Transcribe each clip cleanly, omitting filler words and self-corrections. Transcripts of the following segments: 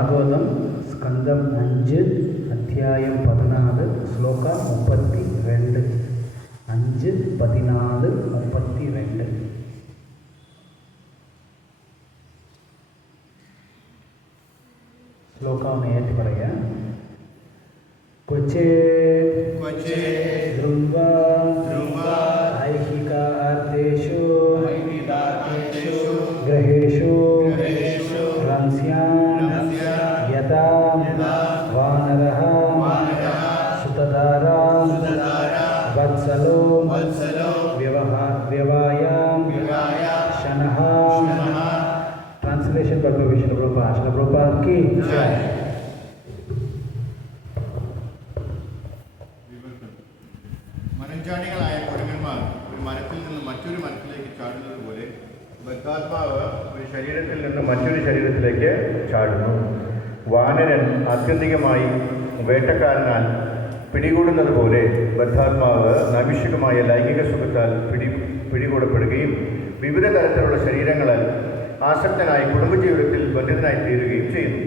ഭാഗവതം സ്കന്ധം 5 അധ്യായം 14 ശ്ലോകം 32. 5, 14, 32. ശ്ലോകം ഏറ്റ് പറയാം. ക്വചേ ധ്രുവ ഐഹികാർത്തേഷു ഗ്രഹേഷു റംസ്യാൻ യഥാ വാനരഃ സുതധാരാ വത്സലോ വ്യവായാം ശനഃ. ട്രാൻസ്ലേഷൻ പരമവിഷ്ണു പ്രഭുപാദ് की जय. മനഞ്ചാണികളായ കുരങ്ങന്മാർ ഒരു മരത്തിൽ നിന്ന് മറ്റൊരു മരത്തിലേക്ക് ചാടുന്നത് പോലെ ബദ്ധാത്മാവ് ഒരു ശരീരത്തിൽ നിന്ന് മറ്റൊരു ശരീരത്തിലേക്ക് ചാടുന്നു. വാനരൻ ആത്യന്തികമായി വേട്ടക്കാരനാൽ പിടികൂടുന്നത് പോലെ ബദ്ധാത്മാവ് നൈമിഷികമായ ലൈംഗിക സുഖത്താൽ പിടികൂടപ്പെടുകയും വിവിധ തരത്തിലുള്ള ശരീരങ്ങളാൽ ആസക്തനായി കുടുംബജീവിതത്തിൽ ബന്ധിതനായി തീരുകയും ചെയ്യുന്നു.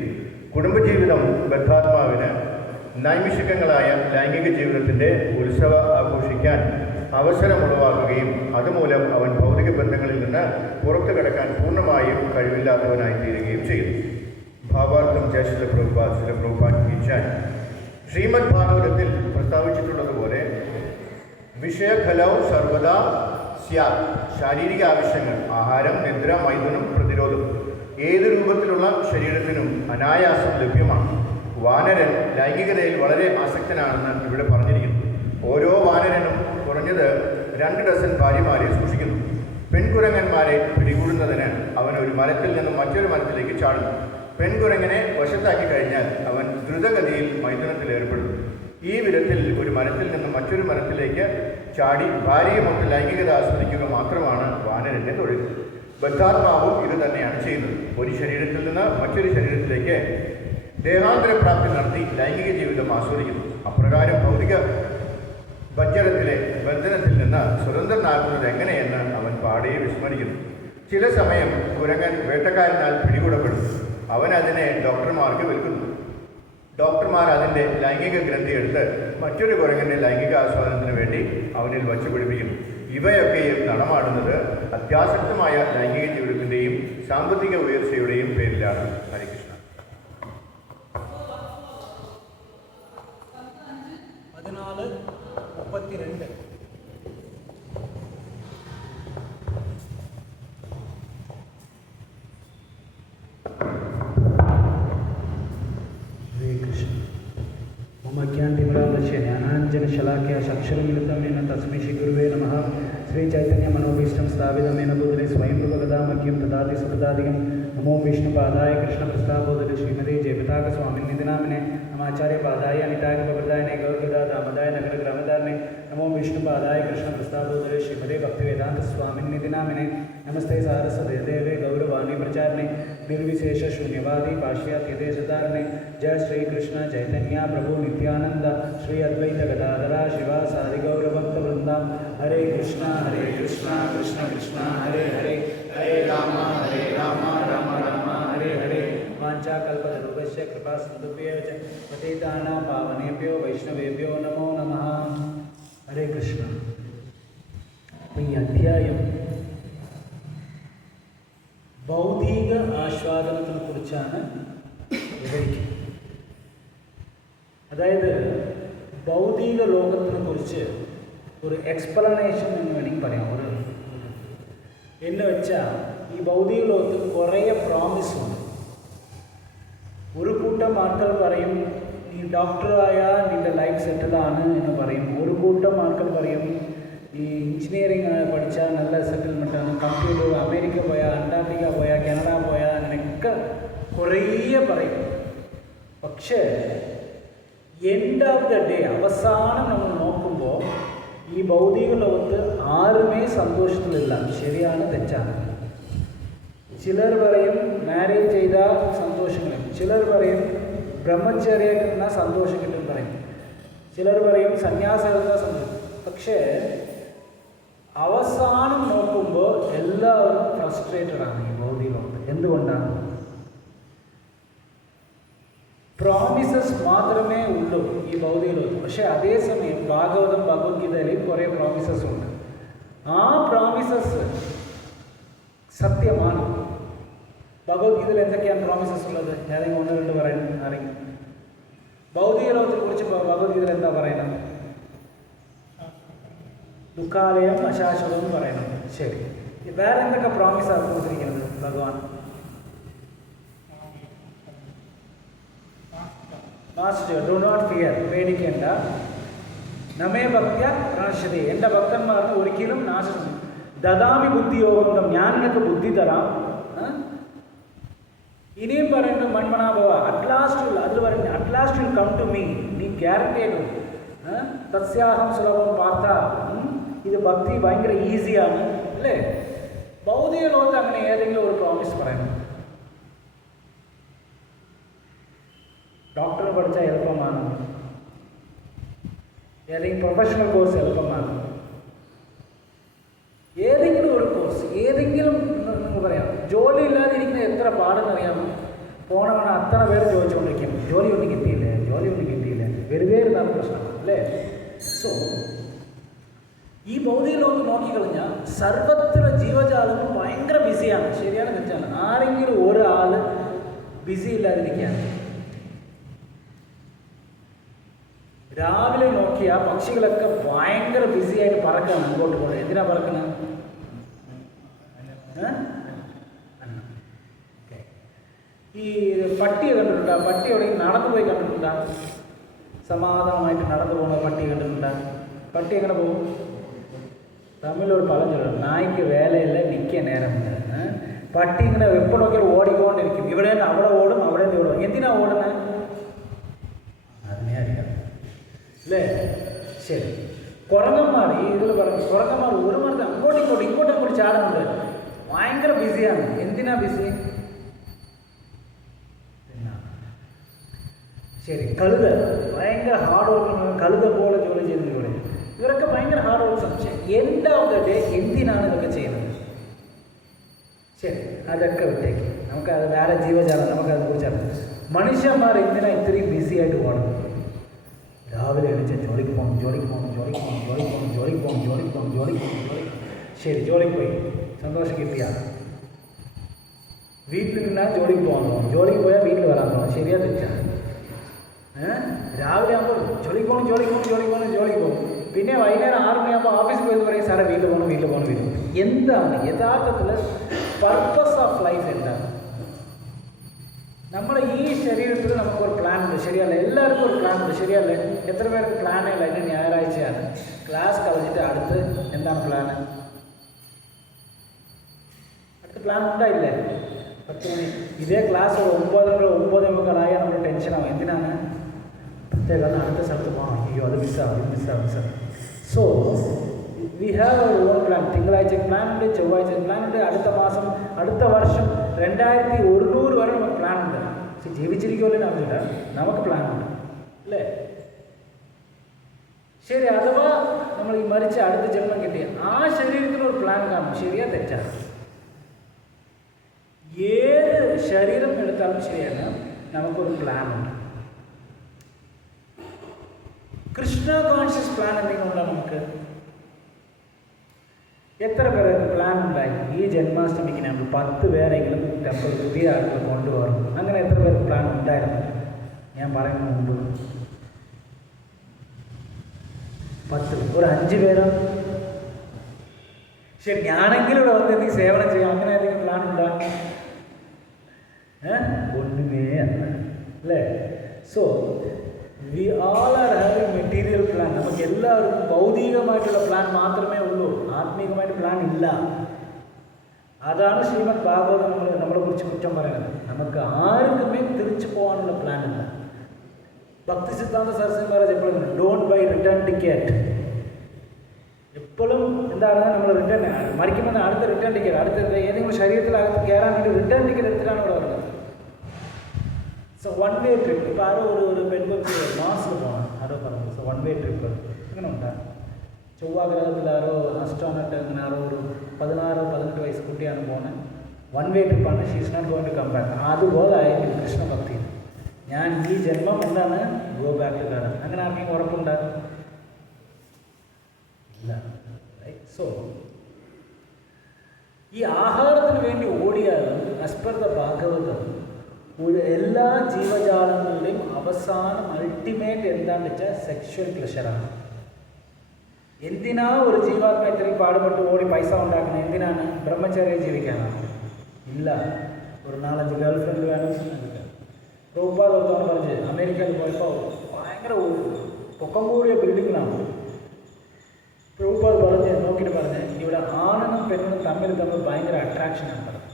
കുടുംബജീവിതം ബദ്ധാത്മാവിന് നൈമിഷികങ്ങളായ ലൈംഗിക ജീവിതത്തിൻ്റെ ഉത്സവ ആഘോഷിക്കാൻ അവസരമുളവാക്കുകയും അതുമൂലം അവൻ ഭൗതിക ബന്ധങ്ങളിൽ നിന്ന് പുറത്തു കടക്കാൻ പൂർണ്ണമായും കഴിവില്ലാത്തവനായി തീരുകയും ചെയ്യുന്നു. ഭാവാർത്ഥം ജയ പ്രഭുപാദ് की जय. ശ്രീമദ് ഭാഗവതത്തിൽ പ്രസ്താവിച്ചിട്ടുള്ളതുപോലെ വിഷയഖലൗ സർവദാ സ്യാത്. ശാരീരിക ആവശ്യങ്ങൾ ആഹാരം, നിദ്ര, മൈഥുനം, പ്രതിരോധം ഏത് രൂപത്തിലുള്ള ശരീരത്തിനും അനായാസം ലഭ്യമാണ്. വാനരൻ ലൈംഗികതയിൽ വളരെ ആസക്തനാണെന്ന് ഇവിടെ പറഞ്ഞിരിക്കുന്നു. ഓരോ വാനരനും കുറഞ്ഞത് 2 ഡസൻ ഭാര്യമാരെ സൂക്ഷിക്കുന്നു. പെൺകുരങ്ങന്മാരെ പിടികൂടുന്നതിന് അവൻ ഒരു മരത്തിൽ നിന്നും മറ്റൊരു മരത്തിലേക്ക് ചാടുന്നു. പെൺകുരങ്ങനെ വശത്താക്കി കഴിഞ്ഞാൽ അവൻ ദ്രുതഗതിയിൽ മൈഥുനത്തിൽ ഏർപ്പെടുന്നു. ഈ വിധത്തിൽ ഒരു മരത്തിൽ നിന്നും മറ്റൊരു മരത്തിലേക്ക് ചാടി ഭാര്യയുമൊക്കെ ലൈംഗികത ആസ്വദിക്കുക മാത്രമാണ് വാനരൻ്റെ തൊഴിൽ. ബദ്ധാത്മാവും ഇത് തന്നെയാണ് ചെയ്യുന്നത്. ഒരു ശരീരത്തിൽ നിന്ന് മറ്റൊരു ശരീരത്തിലേക്ക് ദേഹാന്തരപ്രാപ്തി നടത്തി ലൈംഗിക ജീവിതം ആസ്വദിക്കുന്നു. അപ്രകാരം ഭൗതിക ബജ്ജരത്തിലെ ബന്ധനത്തിൽ നിന്ന് സ്വതന്ത്രനാകുന്നത് എങ്ങനെയെന്ന് അവൻ പാടെ വിസ്മരിക്കുന്നു. ചില സമയം കുരങ്ങൻ വേട്ടക്കാരനാൽ പിടികൂടപ്പെടുന്നു. അവൻ അതിനെ ഡോക്ടർമാർക്ക് വിൽക്കുന്നു. ഡോക്ടർമാർ അതിൻ്റെ ലൈംഗിക ഗ്രന്ഥി എടുത്ത് മറ്റൊരു കുരങ്ങൻ്റെ ലൈംഗിക ആസ്വാദനത്തിന് വേണ്ടി അവനിൽ വച്ചു പിടിപ്പിക്കുന്നു. ഇവയൊക്കെയും നടമാടുന്നത് അത്യാസക്തമായ ലൈംഗിക ജീവിതത്തിൻ്റെയും സാമ്പത്തിക ഉയർച്ചയുടെയും പേരിലാണ്. ഹരേ കൃഷ്ണ. 14:32. ज्ञानाञ्जनशलाकया चक्षुरुन्मिलितं तस्मै श्रीगुरुवे नमः. श्रीचैतन्यमनोभीष्टं स्थापितमेन भूतले स्वयं रूपगदामह्यं ददाति सुखदादिकं. नमो विष्णुपादाय कृष्णप्रस्तावोदरे श्रीमते जयपताकस्वामिन्निधि नामिने नमाचार्यपादाय अनितायप्रदायने गौरगदादामदाय नगरग्रामदारिणे. नमो विष्णुपादाय कृष्णप्रस्तावोदरे श्रीमते भक्तिवेदान्तस्वामिन्निधि नामिने. नमस्ते सारस्वते देवे गौरवाणी प्रचारणे निर्विशेष शून्यवादी पाश्चात्यदेशधारणे. जय श्री कृष्ण चैतन्य प्रभु नित्यानंद श्री अद्वैत गदाधरा शिवा सादि गौरभक्त वृंदा. हरे कृष्णा कृष्ण कृष्ण हरे हरे हरे राम राम राम हरे हरे. वाञ्छाकल्पतरुभ्यश्च कृपा सिन्धुभ्यः च पतितानां पावनेभ्यो वैष्णवेभ्यो नमो नमः. हरे कृष्ण. ഈ അധ്യായം ഭൗതിക ആസ്വാദനത്തിനെ കുറിച്ചാണ് വിവരിക്കുന്നത്. അതായത് ഭൗതിക ലോകത്തിനെ കുറിച്ച് ഒരു എക്സ്പ്ലനേഷൻ എന്ന് വേണമെങ്കിൽ പറയാം. എന്ന് വെച്ചാൽ ഈ ഭൗതിക ലോകത്തിൽ കുറേ പ്രോമിസുണ്ട്. ഒരു കൂട്ടം ആൾക്കാർ പറയും നീ ഡോക്ടറായാൽ നിൻ്റെ ലൈഫ് സെറ്റിലാണ് എന്ന് പറയും. ഒരു കൂട്ടം ആൾക്കാർ പറയും ഈ എഞ്ചിനീയറിംഗ് പഠിച്ചാൽ നല്ല സെറ്റിൽമെൻറ്റാണ്. കമ്പ്യൂട്ടർ അമേരിക്ക പോയാൽ, അന്റാർട്ടിക്ക പോയാൽ, കാനഡ പോയാൽ അങ്ങനെയൊക്കെ കുറേ പറയും. പക്ഷേ എൻഡ് ഓഫ് ദ ഡേ അവസാനം നമ്മൾ നോക്കുമ്പോൾ ഈ ഭൗതിക ലോകത്ത് ആരുമേ സന്തോഷത്തിലില്ല. ശരിയാണ്, തെറ്റാണ്. ചിലർ പറയും മാരേജ് ചെയ്താൽ സന്തോഷം കിട്ടും, ചിലർ പറയും ബ്രഹ്മചര്യം കിട്ടുന്ന സന്തോഷം കിട്ടും പറയും, ചിലർ പറയും സന്യാസം എടുത്താൽ സന്തോഷം. പക്ഷേ അവസാനം നോക്കുമ്പോൾ എല്ലാവരും ഫ്രസ്ട്രേറ്റഡ് ആണ് ഈ ഭൗതിക ലോകത്ത്. എന്തുകൊണ്ടാണ്? പ്രോമിസസ് മാത്രമേ ഉള്ളൂ ഈ ഭൗതിക ലോകത്ത്. പക്ഷേ അതേസമയം ഭാഗവതം ഭഗവത്ഗീതയിലും കുറേ പ്രോമിസസ് ഉണ്ട്. ആ പ്രോമിസസ് സത്യമാണ്. ഭഗവത്ഗീതയിൽ എന്തൊക്കെയാണ് പ്രോമിസസ് ഉള്ളത്? ഏതെങ്കിലും ഒന്ന് രണ്ട് പറയുന്നത് ആരെങ്കിലും? ഭൗതിക ലോകത്തെ കുറിച്ച് ഭഗവത്ഗീതയിൽ എന്താ പറയുന്നത്? ദുഃഖാലയം അശാശ്വതം പറയണം. ശരി, വേറെ എന്തൊക്കെ പ്രോമിസാണ് കൊടുത്തിരിക്കുന്നത് ഭഗവാൻ? മാസ്റ്റർ, ഡു നോട്ട് ഫിയർ, പേടിക്കേണ്ട. നമേ ഭക്ത്യ പ്രണശ്യതേ, എൻ്റെ ഭക്തന്മാർക്ക് ഒരിക്കലും നാശം. ദദാമി ബുദ്ധിയോഗം, ഞാൻ നിനക്ക് ബുദ്ധി തരാം. ഇനിയും പറയുന്നത് മൺമണാഭവ, അറ്റ്ലാസ്റ്റ് അതിൽ പറയുന്നത് at last will come to me, നീ ഗ്യാരണ്ടി ആയിട്ടും. തസ്യാഹം സുലഭം പാർത്ഥ, ഇത് ഭക്തി ഭയങ്കര ഈസിയാണ് അല്ലേ? ഭൗതിക ലോകത്ത് അങ്ങനെ ഏതെങ്കിലും ഒരു പ്രോമിസ് പറയണം. ഡോക്ടർ പഠിച്ചാൽ എളുപ്പമാണ്, ഏതെങ്കിലും പ്രൊഫഷണൽ കോഴ്സ് എളുപ്പമാണ്, ഏതെങ്കിലും ഒരു കോഴ്സ്, ഏതെങ്കിലും നിങ്ങൾ പറയാം. ജോലി ഇല്ലാതിരിക്കുന്നത് എത്ര പാടെന്നറിയാമോ? പോണവണ അത്ര പേര് ചോദിച്ചുകൊണ്ടിരിക്കും, ജോലി ഒന്നും കിട്ടിയില്ലേ, ജോലി ഒന്നും കിട്ടിയില്ല, വെറുതെ ഇരുന്നാണ് പ്രശ്നം അല്ലേ? സോ ഈ ഭൗതിക ലോകം നോക്കിക്കഴിഞ്ഞാൽ സർവത്ര ജീവജാലങ്ങൾ ഭയങ്കര ബിസിയാണ്. ശരിയാണ്, തെറ്റാണ്? ആരെങ്കിലും ഒരാൾ ബിസി ഇല്ലാതിരിക്കുകയാണ്. രാവിലെ നോക്കിയാൽ പക്ഷികളൊക്കെ ഭയങ്കര ബിസിയായിട്ട് പറക്കണം, അങ്ങോട്ട് പോകണം. എന്തിനാ പറക്കണം? ഈ പട്ടിയെ കണ്ടിട്ടുണ്ടോ? പട്ടി എവിടെയും നടന്നു പോയി കണ്ടിട്ടുണ്ടോ? സമാധാനമായിട്ട് നടന്നു പോകുന്ന പട്ടി കണ്ടിട്ടുണ്ടോ? പട്ടി എങ്ങനെ പോകും? തമ്മിലൊരു പഴഞ്ചൊല്ലുണ്ട്, നായ്ക്ക് വേലയില്ല നിൽക്കാൻ നേരമില്ല. പട്ടി ഇങ്ങനെ എപ്പോൾ നോക്കിയാൽ ഓടിക്കൊണ്ടിരിക്കും. ഇവിടെ നിന്ന് അവിടെ ഓടും, അവിടെ നിന്ന് ഓടും. എന്തിനാ ഓടുന്നത്? അതിനെ അറിയാം അല്ലേ? ശരി. കുരങ്ങന്മാർ, ഈ ഇതിൽ പറഞ്ഞു, കുരങ്ങന്മാർ ഒരു മരത്ത് ഇങ്ങോട്ടും ചാടുന്നുണ്ട്. ഭയങ്കര ബിസിയാണ്. എന്തിനാ ബിസി? ശരി. കഴുത ഭയങ്കര ഹാർഡ് വർക്ക്, കഴുത പോലെ ജോലി ചെയ്യുന്നതിലൂടെ ഇവരൊക്കെ ഭയങ്കര ഹാർഡ് വർക്ക്. പക്ഷേ എൻഡ് ഓഫ് ദ ഡേ എന്തിനാണ് ഇതൊക്കെ ചെയ്യുന്നത്? ശരി, അതൊക്കെ വിട്ടേക്ക്. നമുക്കത് വേറെ ജീവജാലം, നമുക്കതിനെ കുറിച്ചാണ്. മനുഷ്യന്മാർ എന്തിനാ ഇത്രയും ബിസി ആയിട്ട് പോകണം? രാവിലെ എണീച്ച് ജോലിക്ക് പോകണം. ശരി, ജോലിക്ക് പോയി സന്തോഷം കിട്ടിയ വീട്ടിൽ നിന്നാൽ ജോലിക്ക് പോകാൻ തോന്നും, ജോലിക്ക് പോയാൽ വീട്ടിൽ വരാൻ തോന്നും. ശരിയാ തെറ്റാ? രാവിലെ ആകുമ്പോൾ ജോലിക്ക് പോകും. പിന്നെ വൈകുന്നേരം 6 മണിയാകുമ്പോൾ ഓഫീസിൽ പോയെന്ന് പറയും, സാറേ വീട്ടിൽ പോകണം. എന്താണ് യഥാർത്ഥത്തിൽ പർപ്പസ് ഓഫ് ലൈഫ്? എന്താണ്? നമ്മുടെ ഈ ശരീരത്തിൽ നമുക്കൊരു പ്ലാൻ ഉണ്ട്, ശരിയല്ലേ? എല്ലാവർക്കും ഒരു പ്ലാൻ ഉണ്ട്, ശരിയല്ലേ? എത്ര പേർക്ക് പ്ലാനില്ല? ഇന്ന് ഞായറാഴ്ചയാണ്, ക്ലാസ് കളഞ്ഞിട്ട് അടുത്ത് എന്താണ് പ്ലാന്? അടുത്ത പ്ലാൻ ഉണ്ടായില്ലേ? 10 മണി ഇതേ ക്ലാസ് 9:30 നമ്മൾ ടെൻഷനാവും. എന്തിനാണ്? പ്രത്യേകം അടുത്ത സ്ഥലത്ത് പോകണം. അയ്യോ അത് മിസ്സാവും. So we have our own plan. തിങ്കളാഴ്ച പ്ലാൻ ഉണ്ട്, ചൊവ്വാഴ്ച പ്ലാൻ ഉണ്ട്, അടുത്ത മാസം, അടുത്ത വർഷം 2100 വരെ നമുക്ക് പ്ലാൻ ഉണ്ട്. പക്ഷെ ജീവിച്ചിരിക്കുമല്ലോ ആവശ്യമില്ല, നമുക്ക് പ്ലാൻ ഉണ്ട് അല്ലേ? ശരി, അഥവാ നമ്മൾ ഈ മരിച്ച അടുത്ത ജന്മം കിട്ടിയ ആ ശരീരത്തിനൊരു പ്ലാൻ കാണും. ശരിയാ തെറ്റാ? ഏത് ശരീരം എടുത്താലും ശരിയാണ്, നമുക്കൊരു പ്ലാൻ ഉണ്ട്. കൃഷ്ണ കോൺഷ്യസ് പ്ലാൻ എന്തെങ്കിലും ഉണ്ടോ നമുക്ക്? എത്ര പേർക്ക് പ്ലാൻ ഉണ്ടായി? ഈ ജന്മാഷ്ടമിക്ക് നമ്മൾ 10 പേരെങ്കിലും ടെമ്പിൾ പുതിയ ആളുകൾ കൊണ്ടുപോകണം. അങ്ങനെ എത്ര പേർക്ക് പ്ലാൻ ഉണ്ടായിരുന്നു? ഞാൻ പറയുന്ന മുമ്പ് 10, ഒരു 5 പേരോ? ശരി, ഞാനെങ്കിലും ഇവിടെ വന്ന് എന്തെങ്കിലും സേവനം ചെയ്യാം, അങ്ങനെ ഏതെങ്കിലും പ്ലാൻ ഉണ്ടോ? ഒന്നുമേ അല്ല അല്ലേ? So we all are having material plan. നമുക്ക് എല്ലാവർക്കും ഭൗതികമായിട്ടുള്ള പ്ലാൻ മാത്രമേ ഉള്ളൂ, ആത്മീകമായിട്ട് പ്ലാൻ ഇല്ല. അതാണ് ശ്രീമദ് ഭാഗവതം നമ്മളെ കുറിച്ച് കുറ്റം പറയുന്നത്. നമുക്ക് ആർക്കുമേ തിരിച്ചു പോകാനുള്ള പ്ലാൻ ഇല്ല. ഭക്തി സിദ്ധാന്ത സരസ്വതി മഹാരാജ് എപ്പോഴും ഡോണ്ട് ബൈ റിട്ടേൺ ടിക്കറ്റ്. എപ്പോഴും എന്താണ് നമ്മൾ റിട്ടേൺ മരിക്കുമ്പോൾ അടുത്ത റിട്ടേൺ ടിക്കറ്റ്, അടുത്ത ഏതെങ്കിലും ശരീരത്തിലകത്ത് കയറാൻ വേണ്ടി റിട്ടേൺ ടിക്കറ്റ് എടുത്തിട്ടാണ് ഇവിടെ പറയുന്നത്. സോ 1 വേ ട്രിപ്പ്. ഇപ്പോൾ ആരോ ഒരു പെൺകുട്ടി മാസിൽ പോകണം ആരോ പറഞ്ഞു. സോ 1 വേ ട്രിപ്പ് അങ്ങനെ ഉണ്ടാ? ചൊവ്വാഗ്രഹത്തിൽ ആരോ അസ്ട്രോണറ്റ് അങ്ങനെ ആരോ ഒരു 16-18 വയസ്സ് കുട്ടിയാണ് പോകുന്നത്. 1 വേ ട്രിപ്പാണ്. She is not going to come back. അതുപോലെ ആയിരിക്കും കൃഷ്ണഭക്തി. ഞാൻ ഈ ജന്മം എന്താണ് ഗോ ബാക്ക് ടു ഗാർഡൻ. അങ്ങനെ ആർക്കെങ്കിലും ഉറപ്പുണ്ട്? ഇല്ല. സോ ഈ ആഹാരത്തിന് വേണ്ടി ഓടിയാലും ആസ് പെർ ദ ഭാഗവതം എല്ലാ ജീവജാലങ്ങളുടെയും അവസാനം അൾട്ടിമേറ്റ് എന്താണെന്ന് വെച്ചാൽ സെക്ഷൽ പ്ലഷറാണ്. എന്തിനാ ഒരു ജീവാത്മ ഇത്രയും പാടുപെട്ട് ഓടി പൈസ ഉണ്ടാക്കുന്നത്? എന്തിനാണ്? ബ്രഹ്മചര്യം ജീവിക്കാനാണ്? ഇല്ല. ഒരു 4-5 ഗേൾ ഫ്രണ്ട് വേണം. പ്രഭുപാദത്തോട് പറഞ്ഞ് അമേരിക്കയിൽ പോയപ്പോൾ ഭയങ്കര പൊക്കം കൂടിയ ബിൽഡിങ്ങിലാണ്. പ്രഭുപാദ് പറഞ്ഞ് നോക്കിയിട്ട് പറഞ്ഞ് ഇവിടെ ആണിനും പെണ്ണിനും തമ്മിൽ ഭയങ്കര അട്രാക്ഷനാണ് പറഞ്ഞത്.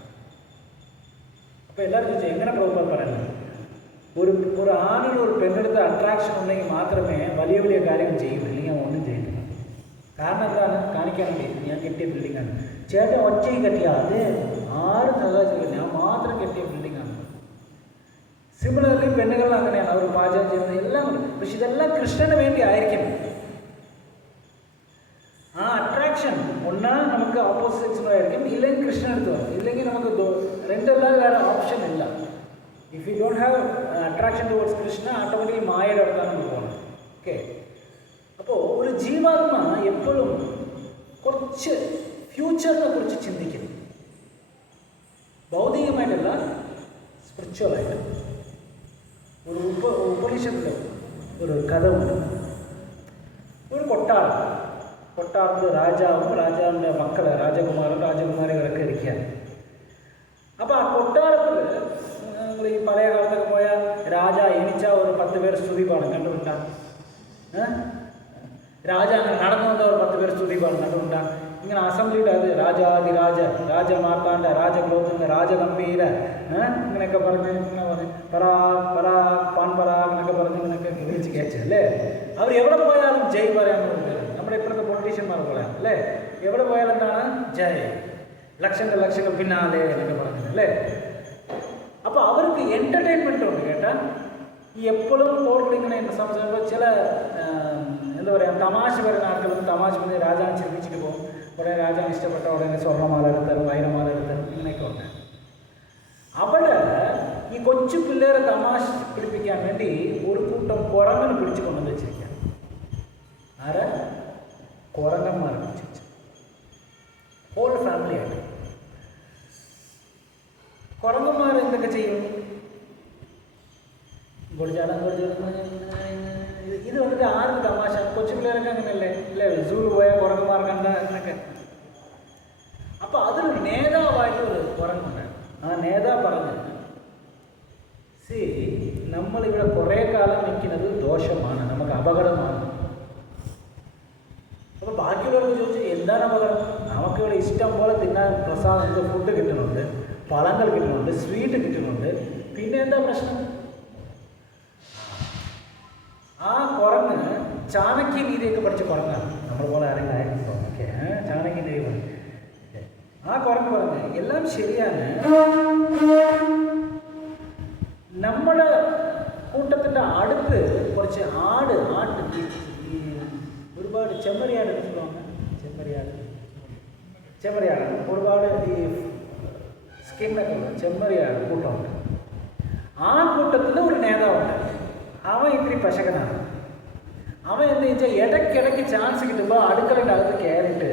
അപ്പോൾ എല്ലാവരും ചോദിച്ചാൽ എങ്ങനെ പ്രഭുപാദ് പറയുന്നത്? ഒരു ആണിന് ഒരു പെണ്ണെടുത്ത് അട്രാക്ഷൻ ഉണ്ടെങ്കിൽ മാത്രമേ വലിയ വലിയ കാര്യങ്ങൾ ചെയ്യൂ, ഇല്ലെങ്കിൽ ഒന്നും ചെയ്യില്ല. കാരണം എന്താണ്? കാണിക്കാൻ വേണ്ടി ഞാൻ കെട്ടിയ ബിൽഡിങ്ങാണ്. ചേട്ടൻ ഒറ്റയും കെട്ടിയാൽ അത് ആരും സഹായിച്ചില്ല, ഞാൻ മാത്രം കെട്ടിയ ബിൽഡിങ്ങാണ്. സിമിലർലി പെണ്ണുകൾ അങ്ങനെയാണ്, അവർ പാചകം ചെയ്യുന്നത് എല്ലാം ഉണ്ട്. പക്ഷെ ഇതെല്ലാം കൃഷ്ണന് വേണ്ടി ആയിരിക്കും. ആ അട്രാക്ഷൻ ഒന്നാ നമുക്ക് ഓപ്പോസിറ്റ് സെക്സിനായിരിക്കും, ഇല്ലെങ്കിൽ കൃഷ്ണൻ എടുത്തു വരും, ഇല്ലെങ്കിൽ നമുക്ക് രണ്ടല്ലാതെ വേറെ ഓപ്ഷൻ ഇല്ല. If you don't have attraction towards Krishna, automatically മായയുടെ അടുത്താണ് നമുക്ക് പോകണം. ഓക്കെ. അപ്പോൾ ഒരു ജീവാത്മ എപ്പോഴും കുറച്ച് ഫ്യൂച്ചറിനെ കുറിച്ച് ചിന്തിക്കുന്നു. ഭൗതികമായിട്ടല്ല, സ്പിരിച്വലായിട്ട്. ഒരു ഉപനിഷത്തിൽ ഒരു കഥ ഉണ്ട്. ഒരു കൊട്ടാരത്തിൽ രാജാവും രാജാവിൻ്റെ മക്കള് രാജകുമാരൻ രാജകുമാരികളൊക്കെ ഇരിക്കുകയാണ്. അപ്പോൾ ആ കൊട്ടാരത്തിൽ നിങ്ങൾ ഈ പഴയ കാലത്തൊക്കെ പോയാൽ രാജ എണിച്ച ഒരു 10 പേർ സ്തുതി പാടും കണ്ടുകൊണ്ടാണ്. രാജ അങ്ങനെ നടന്നു വന്ന ഒരു 10 പേർ സ്തുതി പാടും കണ്ടുകൊണ്ടാണ്. ഇങ്ങനെ അസംബ്ലിയുടെ അത് രാജാതിരാജ രാജമാർത്താണ്ഡ രാജഗോത്ര രാജഗംഭീര ഇങ്ങനെയൊക്കെ പറഞ്ഞ് ഇങ്ങനെ പറഞ്ഞ് പരാഗ് പരാഗ് പാൻ പരാഗ് എന്നൊക്കെ പറഞ്ഞ് ഇങ്ങനെയൊക്കെ വിളിച്ച് കേച്ചല്ലേ. അവർ എവിടെ പോയാലും ജയ് പറയാൻ വേണ്ടി, നമ്മുടെ ഇപ്പോഴത്തെ പൊളിറ്റീഷ്യന്മാർ പറയാം അല്ലേ, എവിടെ പോയാലും എന്താണ് ജയ്, ലക്ഷങ്ങൾ പിന്നാലെ എന്നൊക്കെ പറഞ്ഞത് അല്ലേ. അപ്പോൾ അവർക്ക് എൻ്റർടൈൻമെൻ്റ് ഉണ്ട് കേട്ടാ. ഈ എപ്പോഴും കോർട്ടിൽ ഇങ്ങനെ സംസാരിക്കുമ്പോൾ ചില എന്താ പറയുക തമാശ പറയുന്ന ആൾക്കാരും തമാശ പറഞ്ഞ് രാജാവിനെ ചിരിപ്പിച്ചിട്ട് പോകും. ഉടനെ രാജാവിന് ഇഷ്ടപ്പെട്ട ഉടനെ സ്വർണ്ണമാല എടുത്തരും വൈരമാല എടുത്തരും ഇങ്ങനെയൊക്കെ ഉണ്ട്. അവിടെ ഈ കൊച്ചു പിള്ളേരെ തമാശ പിടിപ്പിക്കാൻ വേണ്ടി ഒരു കൂട്ടം കുരങ്ങനെ പിടിച്ച് കൊണ്ടുവന്ന് വെച്ചിരിക്കുകയാണ്. ആരെ? കുരങ്ങന്മാരെ പിടിച്ച് വെച്ചു, ഹോൾ ഫാമിലി ആയിട്ട്. കുരങ്ങന്മാർ എന്തൊക്കെ ചെയ്യും? ഇത് വന്നിട്ട് ആർക്ക് തമാശ? കൊച്ചു പിള്ളേരൊക്കെ അങ്ങനെയല്ലേ അല്ലേ? സൂല് പോയാൽ കുരങ്ങന്മാർ കണ്ട എന്നൊക്കെ. അപ്പോൾ അതൊരു നേതാവായിട്ട് ഒരു കുരങ്ങുണ്ട്. ആ നേതാവ് പറഞ്ഞത് നമ്മളിവിടെ കുറേ കാലം നിൽക്കുന്നത് ദോഷമാണ്, നമുക്ക് അപകടമാണ്. അപ്പോൾ ബാക്കിയുള്ളവർക്ക് ചോദിച്ചു എന്താണ് അപകടം? നമുക്കിവിടെ ഇഷ്ടം പോലെ തിന്നാൻ പ്രസാദം ഫുഡ് കിട്ടുന്നുണ്ട്, പഴങ്ങൾ കിട്ടുന്നുണ്ട്, സ്വീറ്റ് കിട്ടുന്നുണ്ട്, പിന്നെ എന്താ പ്രശ്നം? ആ കുരങ്ങ് ചാണക്യ നീതിയൊക്കെ പഠിച്ച കുരങ്ങാണ്, നമ്മൾ പോലെ ആരെങ്കിലും ഓക്കെ ചാണക്യ നീതി പഠിച്ചു. ആ കുരങ്ങ് പറഞ്ഞ് എല്ലാം ശരിയാണ്, നമ്മുടെ കൂട്ടത്തിൻ്റെ അടുത്ത് കുറച്ച് ആട്ട് ഈ ഒരുപാട് ചെമ്മരിയാട് എടുത്തുവാங்க. ചെമ്മരിയാട് ഒരുപാട് ഈ സ്കിന്നൊക്കെ ഉള്ള ചെമ്മരിയാട് കൂട്ടമുണ്ട്. ആ കൂട്ടത്തിൽ ഒരു നേതാവുണ്ട്. അവൻ ഇത്തിരി പശകനാണ്. അവൻ എന്താ വെച്ചാൽ ഇടയ്ക്കിടയ്ക്ക് ചാൻസ് കിട്ടുമ്പോൾ അടുക്കളയുടെ അകത്ത് കയറിയിട്ട്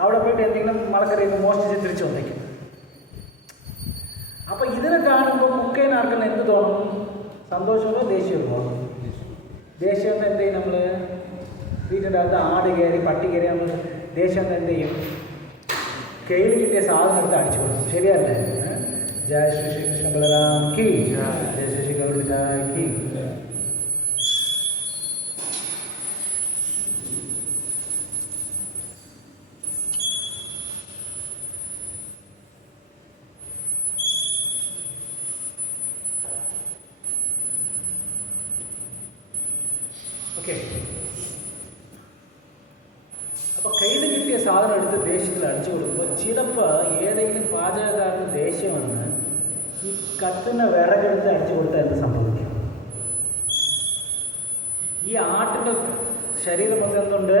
അവിടെ പോയിട്ട് എന്തെങ്കിലും മലക്കറിയിൽ മോഷ്ടിച്ച് തിരിച്ചു വന്നേക്കും. അപ്പോൾ ഇതിനെ കാണുമ്പോൾ മുഖേന ആർക്കെല്ലാം എന്ത് തോന്നും? സന്തോഷമോ ദേഷ്യമോ തോന്നും? ദേഷ്യം എന്ത് ചെയ്യും? നമ്മൾ വീട്ടിൻ്റെ അകത്ത് ആട് കയറി പട്ടി കയറി നമ്മൾ ദേഷ്യം എന്ത് ചെയ്യും? കയ്യിൽ കിട്ടിയ സാധനം എടുത്ത് അടിച്ചു കൊടുക്കും. ശരിയല്ലേ? ജയ ശ്രീ ശ്രീ കൃഷ്ണ ബലരാം കി, ജയ ശ്രീ ശ്രീ ഗൗരിതായ് കി. ഓക്കെ. അപ്പോൾ കയ്യിൽ കിട്ടിയ സാധനം എടുത്ത് ദേഷ്യത്തിൽ അടിച്ചു കൊടുക്കുമ്പോൾ ചിലപ്പോൾ ഏതെങ്കിലും പാചകക്കാരന് ദേഷ്യം വന്ന് ഈ കത്തുന്ന വിറകെടുത്ത് അടിച്ചു കൊടുത്താൽ എന്ത് സംഭവിക്കും? ഈ ആട്ടിൻ്റെ ശരീരം മൊത്തം എന്തുണ്ട്?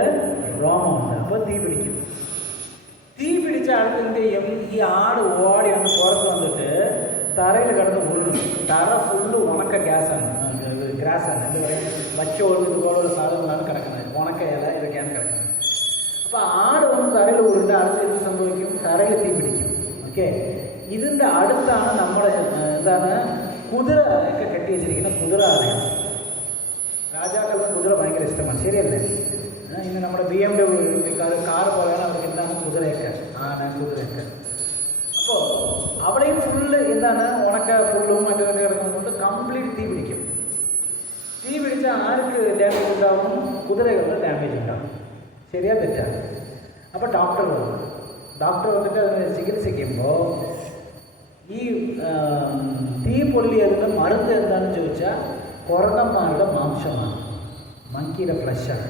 രോമമുണ്ട്. അപ്പോൾ തീ പിടിക്കും. തീ പിടിച്ച ആൾക്ക് എന്ത് ചെയ്യും? ഈ ആട് ഓടി വന്ന് പുറത്ത് വന്നിട്ട് തറയിൽ കിടന്ന് ഉരുളും. തറ ഫുള്ള് ഉണക്ക ഗ്രാസാണ്, എന്താ പറയുക, വച്ചോട് ഇതുപോലുള്ള സാധനങ്ങളാണ് കിടക്കുന്നത്, ഉണക്ക ഇല ഇതൊക്കെയാണ് കിടക്കുന്നത്. അപ്പോൾ ആട് ഒന്ന് തറയിൽ ഉരുണ്ട് അടുത്ത് എന്ത് സംഭവിക്കും? തറയിൽ തീ പിടിക്കും. ഓക്കെ, ഇതിൻ്റെ അടുത്താണ് നമ്മുടെ കുതിര ഒക്കെ കെട്ടി വെച്ചിരിക്കുന്ന കുതിര ആലയം. രാജാക്കൾക്ക് കുതിര ഭയങ്കര ഇഷ്ടമാണ്, ശരിയല്ലേ? ഇന്ന് നമ്മുടെ BMW കാർ പോലെയാണ് അവർക്ക് എന്താണ് കുതിരയൊക്കെ, ആന കുതിരയൊക്കെ. അപ്പോൾ അവിടെയും ഫുള്ള് ഉണക്ക പുല്ലും മറ്റൊക്കെ കിടക്കുന്നതുകൊണ്ട് കംപ്ലീറ്റ് തീ പിടിക്കും. തീ പിടിച്ചാൽ ആർക്ക് ഡാമേജ് ഉണ്ടാവും? കുതിരകളിൽ ഡാമേജ് ഉണ്ടാവും. ശരിയാ തെറ്റാ? അപ്പോൾ ഡോക്ടർ വന്നിട്ട് അതിനെ ചികിത്സിക്കുമ്പോൾ ഈ തീ പൊള്ളിയതിന് മരുന്ന് എന്താണെന്ന് ചോദിച്ചാൽ കുരങ്ങന്മാരുടെ മാംസമാണ്, മങ്കിയുടെ ഫ്ലഷാണ്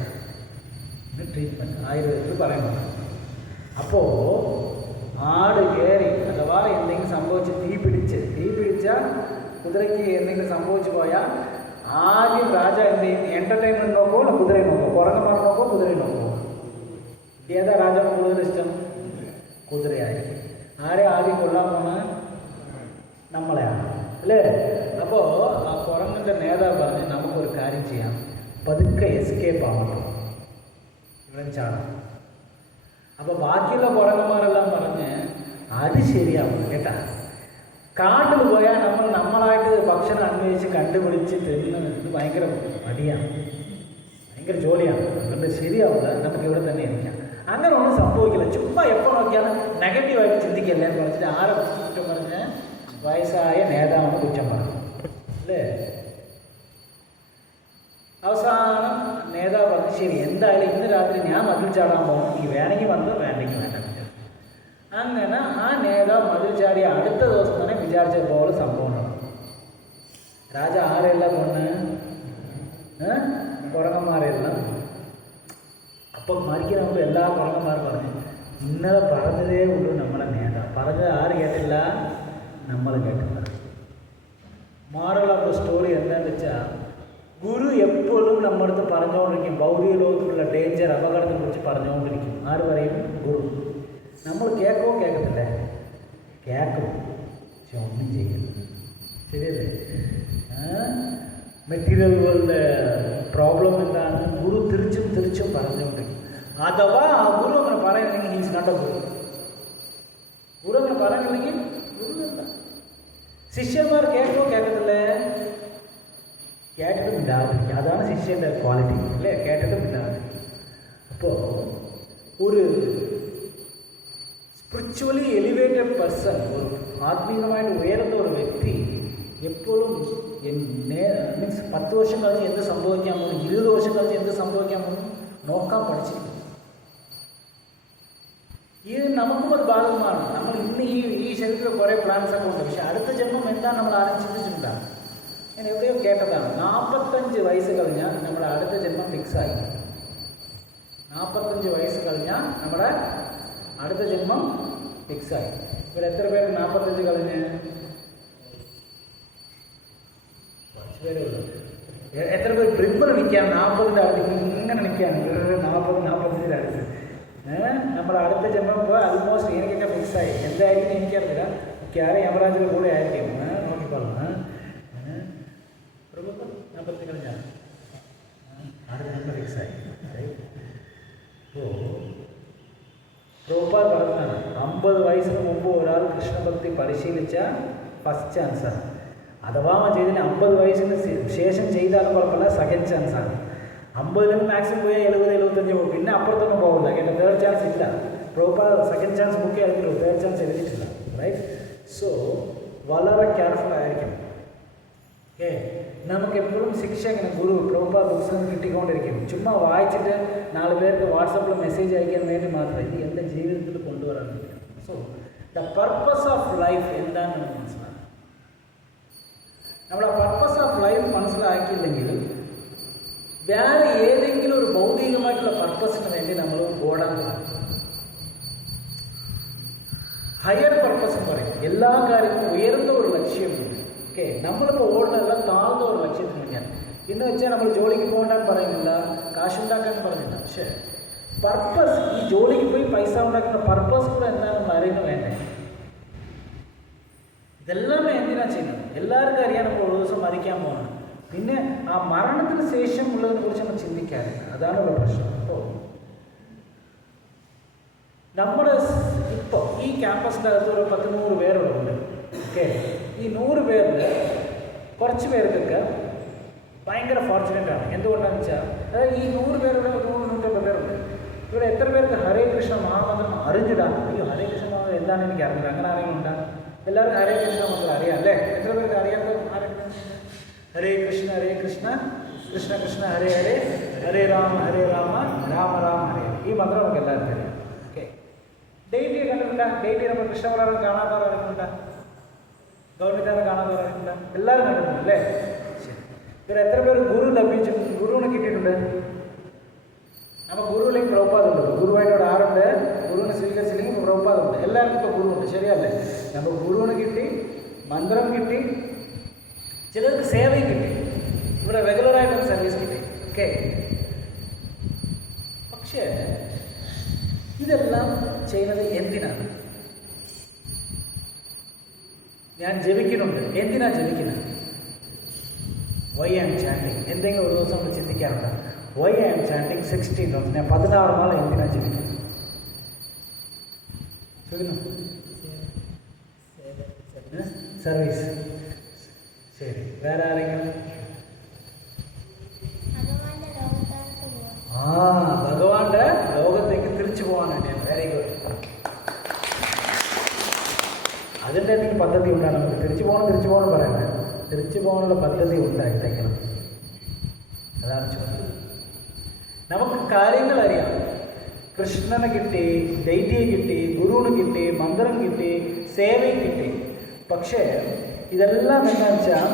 ട്രീറ്റ്മെൻറ്റ് ആയുർവേദത്തിൽ പറയുന്നത്. അപ്പോൾ ആട് കയറി അഥവാ എന്തെങ്കിലും സംഭവിച്ച് തീ പിടിച്ചാൽ കുതിരയ്ക്ക് എന്തെങ്കിലും സംഭവിച്ചു പോയാൽ ആദ്യം രാജ എന്ത് ചെയ്യും? എൻ്റർടൈൻമെൻറ്റ് നോക്കുമോ അല്ല കുതിരയെ നോക്കുമോ? കുരങ്ങന്മാർ നോക്കുമോ കുതിരയെ നോക്കുമോ? ഏതാ രാജാവ് കൂടുതൽ ഇഷ്ടം? കുതിരയായിരിക്കും. ആരെ ആദ്യം കൊള്ളാൻ പോകുന്നത്? നമ്മളെയാണ്, അല്ലേ? അപ്പോൾ ആ കുരങ്ങൻ്റെ നേതാവ് പറഞ്ഞ് നമുക്കൊരു കാര്യം ചെയ്യാം, പതുക്കെ എസ്കേപ്പ് ആവണം, ഇവിടെ ചാടാം. അപ്പോൾ ബാക്കിയുള്ള കുരങ്ങന്മാരെല്ലാം പറഞ്ഞ് അത് ശരിയാവും കേട്ടാ, കാട്ടിൽ പോയാൽ നമ്മളായിട്ട് ഭക്ഷണം അന്വേഷിച്ച് കണ്ടുപിടിച്ച് തരുന്നത് ഇത് ഭയങ്കര മടിയാണ്, ഭയങ്കര ജോലിയാണ്, അതുകൊണ്ട് ശരിയാവില്ല, നമുക്ക് ഇവിടെ തന്നെ ഇരിക്കാം. അങ്ങനെ ഒന്നും സംഭവിക്കില്ല. ചുമ്മാ എപ്പോൾ നോക്കിയാലും നെഗറ്റീവായിട്ട് ചിന്തിക്കല്ലേ എന്ന് പറഞ്ഞിട്ട് ആരെ കുറ്റം പറഞ്ഞ്? വയസ്സായ നേതാവിന് കുറ്റം പറഞ്ഞു, അല്ലേ? അവസാനം നേതാവ് പറഞ്ഞു ശരി, എന്തായാലും ഇന്ന് രാത്രി ഞാൻ മതിൽ ചാടാൻ പോകും, നീ വേണമെങ്കിൽ വന്ന് വേണ്ടെങ്കിൽ വേണ്ട. അങ്ങനെ ആ നേതാവ് മതിൽ ചാടിയ അടുത്ത ദിവസം തന്നെ വിചാരിച്ച പോലെ സംഭവം ഉണ്ടാവും. രാജ ആരെല്ലാം കൊന്ന്? കുരങ്ങന്മാരെല്ലാം. അപ്പം മരിക്കുന്ന മുമ്പ് എല്ലാ കുരങ്ങന്മാരും പറഞ്ഞു ഇന്നലെ പറഞ്ഞതേ ഉള്ളൂ നമ്മളെ നേതാവ്, പറഞ്ഞത് ആര് കേട്ടില്ല? നമ്മൾ കേട്ടില്ല. മോറൽ ഓഫ് ദ സ്റ്റോറി എന്താണെന്ന് വെച്ചാൽ ഗുരു എപ്പോഴും നമ്മുടെ അടുത്ത് പറഞ്ഞുകൊണ്ടിരിക്കും, ഭൗതിക ലോകത്തിലുള്ള ഡേഞ്ചർ, അപകടത്തെക്കുറിച്ച് പറഞ്ഞുകൊണ്ടിരിക്കും. ആര് പറയും? ഗുരു. നമ്മൾ കേൾക്കുമോ? കേൾക്കത്തില്ലേ? കേൾക്കും, പക്ഷെ ഒന്നും ചെയ്യില്ല. ശരിയല്ലേ? മെറ്റീരിയൽ വേൾഡ് പ്രോബ്ലം എന്താണ്? ഗുരു തിരിച്ചും പറഞ്ഞുകൊണ്ടിരിക്കും. അഥവാ ആ ഗുരു അങ്ങനെ പറയുകയാണെങ്കിൽ ഹീസ് നോട്ട് എ ഗുരു. ഗുരു അങ്ങനെ പറയുകയാണെങ്കിൽ ഗുരു എന്താ? ശിഷ്യന്മാർ കേൾക്കുമോ? കേൾക്കത്തില്ലേ? കേട്ടിട്ടും ഇല്ലാതിരിക്കും. അതാണ് ശിഷ്യൻ്റെ ക്വാളിറ്റി, അല്ലേ? കേട്ടിട്ടും ഇല്ലാതിരിക്കും. അപ്പോൾ ഒരു സ്പിരിച്വലി എലിവേറ്റഡ് പേഴ്സൺ, ഒരു ആത്മീയമായിട്ട് ഉയർന്ന ഒരു വ്യക്തി എപ്പോഴും മീൻസ് 10 വർഷം കഴിഞ്ഞ് എന്ത് സംഭവിക്കാൻ പോകുന്നു, 20 വർഷം കഴിഞ്ഞ് എന്ത് സംഭവിക്കാൻ പോകുന്നു നോക്കാൻ പഠിച്ചിരിക്കും. ഇത് നമുക്കും ഒരു ബാധകമാണ്. നമ്മൾ ഇന്ന് ഈ ശരീരത്തിൽ കുറേ പ്ലാൻസ് ഒക്കെ ഉണ്ട്, പക്ഷെ അടുത്ത ജന്മം എന്താണ് നമ്മൾ ആരും ചിന്തിച്ചിട്ടുണ്ടാകും. ഞാൻ എവിടെയോ കേട്ടതാണ്, 45 വയസ്സ് കഴിഞ്ഞാൽ നമ്മുടെ അടുത്ത ജന്മം ഫിക്സായി. 45 വയസ്സ് കഴിഞ്ഞാൽ നമ്മുടെ അടുത്ത ജന്മം ഫിക്സായി. ഇവിടെ എത്ര പേര് 45 കഴിഞ്ഞ്? കുറച്ച് പേരേ ഉള്ളൂ. എത്ര പേര് ട്രിപ്പിൾ നിൽക്കാൻ 40ൻ്റെ അടുത്ത് ഇങ്ങനെ നിൽക്കുകയാണ്? 40-45 അടുത്ത്. നമ്മുടെ അടുത്ത ജന്മം ഇപ്പോൾ ആൽമോസ്റ്റ് എനിക്കൊക്കെ ഫിക്സായി. എന്തായിരിക്കും എനിക്കറിയില്ല, മിക്കവാറും യമരാജിൻ്റെ കൂടെ ആയിരിക്കും. നോക്കിക്കോളാം. 40 കഴിഞ്ഞാൽ അടുത്ത ജന്മം ഫിക്സായി. പ്രഭുപാദ് പറഞ്ഞാണ് 50 വയസ്സിന് മുമ്പ് ഒരാൾ കൃഷ്ണഭക്തി പരിശീലിച്ച ഫസ്റ്റ് ചാൻസാണ്. അഥവാ ചെയ്തതിന് 50 വയസ്സിന് ശേഷം ചെയ്താലും കുഴപ്പമില്ല, സെക്കൻഡ് ചാൻസാണ്. 50 മാക്സിമം പോയാൽ 70-75 പോകും, പിന്നെ അപ്പുറത്തൊന്നും പോകില്ല കേട്ടോ. തേർഡ് ചാൻസ് ഇല്ല. പ്രഭുപാദ് സെക്കൻഡ് ചാൻസ് ബുക്ക് ചെയ്തിട്ടുള്ളൂ, തേർഡ് ചാൻസ് എഴുതിയിട്ടില്ല. റൈറ്റ്? സോ വളരെ കെയർഫുൾ ആയിരിക്കും. ഓക്കെ, നമുക്കെപ്പോഴും ശിക്ഷ ഇങ്ങനെ ഗുരു പ്രഭുപാദ് ബുക്സ് കിട്ടിക്കൊണ്ടിരിക്കും. ചുമ്മാ വായിച്ചിട്ട് 4 പേർക്ക് വാട്സപ്പിൽ മെസ്സേജ് അയക്കാൻ വേണ്ടി മാത്രമേ ഇത് എൻ്റെ ജീവിതത്തിൽ കൊണ്ടുവരാൻ പറ്റും. So the purpose of life എന്താണെന്ന് മനസ്സിലാക്കാം. നമ്മൾ ആ പർപ്പസ് ഓഫ് ലൈഫ് മനസ്സിലാക്കിയില്ലെങ്കിൽ വേറെ ഏതെങ്കിലും ഒരു ഭൗതികമായിട്ടുള്ള പർപ്പസിന് വേണ്ടി നമ്മൾ ഓടാൻ തുടങ്ങും. ഹയർ പർപ്പസ് എന്ന് പറയും. എല്ലാ കാര്യത്തിനും ഉയർന്ന ഒരു ലക്ഷ്യമുണ്ട്. ഓക്കെ, നമ്മളിപ്പോൾ ഓടുന്നതെല്ലാം താഴ്ന്ന ഒരു ലക്ഷ്യത്തിന് വേണ്ടിയാണ്. ഇന്ന് വെച്ചാൽ നമ്മൾ ജോലിക്ക് പോകണ്ടാൻ പറയുന്നില്ല, കാശുണ്ടാക്കാൻ പറഞ്ഞില്ല. പക്ഷേ പർപ്പസ്, ഈ ജോലിക്ക് പോയി പൈസ ഉണ്ടാക്കുന്ന പർപ്പസ് കൂടെ എന്താണെന്ന് അറിയുന്നത് വേണ്ടേ? ഇതെല്ലാം എന്തിനാ എന്തിനാണ് ചെയ്യുന്നത്? എല്ലാവർക്കും അറിയാം നമ്മൾ ഒരു ദിവസം മരിക്കാൻ പോകണം. പിന്നെ ആ മരണത്തിന് ശേഷം ഉള്ളതിനെ കുറിച്ച് നമ്മൾ ചിന്തിക്കാറില്ല. അതാണ് ഒരു പ്രശ്നം. അപ്പോൾ നമ്മുടെ ഇപ്പോൾ ഈ ക്യാമ്പസിൻ്റെ അകത്ത് ഒരു 10-100 പേരുണ്ട്. ഓക്കെ, ഈ 100 പേരിൽ കുറച്ച് പേർക്കൊക്കെ ഭയങ്കര ഫോർച്ചുനേറ്റാണ്. എന്തുകൊണ്ടാണെന്ന് വെച്ചാൽ അതായത് ഈ 100 പേരുടെ 100-150 പേരുണ്ട്. ഇവിടെ എത്ര പേർക്ക് ഹരേ കൃഷ്ണ മഹാമന്ത്രം അറിഞ്ഞിടാ? അയ്യോ, ഹരേ കൃഷ്ണ മഹാമന്ത്രം എന്താണെന്ന് എനിക്ക് അറിഞ്ഞില്ല. അങ്ങനെ ആരെങ്കിലും ഉണ്ടാ? എല്ലാവർക്കും ഹരേ കൃഷ്ണ മന്ത്രം അറിയാം അല്ലേ? എത്ര പേർക്ക് അറിയാത്ത ആരെങ്കിലും? ഹരേ കൃഷ്ണ കൃഷ്ണ കൃഷ്ണ ഹരേ ഹരേ, ഹരേ രാമ രാമ രാമ ഹരേ. ഈ മന്ത്രം നമുക്ക് എല്ലാവർക്കും അറിയാം. Okay, daily കണ്ടിട്ടുണ്ടാ? ഡെയിലി നമ്മൾ കൃഷ്ണവരാണ് കാണാത്തവരായിട്ടുണ്ടാ? ഗവൺമെൻറ്റാണ് കാണാത്തവരായിട്ടുണ്ടാ? എല്ലാവരും കണ്ടിട്ടുണ്ട് അല്ലേ? ശരി. ഇവിടെ എത്ര പേര് ഗുരു ലഭിച്ചു, ഗുരുവിനെ കിട്ടിയിട്ടുണ്ട്? നമ്മൾ ഗുരുവിലേക്ക് പ്രഭുപാദുണ്ട്. ഗുരുവായിട്ട് ആരുണ്ട്? ഗുരുവിനെ സ്വീകരിച്ചില്ലെങ്കിൽ പ്രഭുപാദുണ്ട്. എല്ലാവർക്കും ഇപ്പോൾ ഗുരുവുണ്ട്, ശരിയല്ലേ? നമ്മൾ ഗുരുവിന് കിട്ടി, മന്ത്രം കിട്ടി, ചിലർക്ക് സേവയും കിട്ടി, ഇവിടെ റെഗുലറായിട്ടുള്ള സർവീസ് കിട്ടി. ഓക്കെ, പക്ഷേ ഇതെല്ലാം ചെയ്യുന്നത് എന്തിനാണ്? ഞാൻ ജപിക്കുന്നുണ്ട്, എന്തിനാ ജപിക്കുന്നത്? Why I am chanting. എന്തെങ്കിലും ഒരു ദിവസം നമ്മൾ ചിന്തിക്കാറുണ്ട്, why I am chanting 16 rounds? ഞാൻ 16 മാല എന്തിനാ ജപിക്കുന്നത്? സർവീസ്. ശരി, വേറെ ആരെങ്കിലും? ഭഗവാന്റെ ലോകത്തേക്ക് തിരിച്ചു പോകാൻ വേണ്ടിയാണ്. Very good. അതിൻ്റെ എന്തെങ്കിലും പദ്ധതി ഉണ്ടാണ്? നമുക്ക് തിരിച്ചു പോകണം പറയുന്നത്. തിരിച്ചു പോകാനുള്ള പദ്ധതി ഉണ്ടായിട്ടേക്കണം. അതാണ് ചോദ്യം. നമുക്ക് കാര്യങ്ങൾ അറിയാം. കൃഷ്ണനെ കിട്ടി, ദൈത്യയെ കിട്ടി, ഗുരുവിന് കിട്ടി, മന്ത്രം കിട്ടി, സേവയും കിട്ടി. പക്ഷേ ഇതെല്ലാം എന്താണെന്ന് വെച്ചാൽ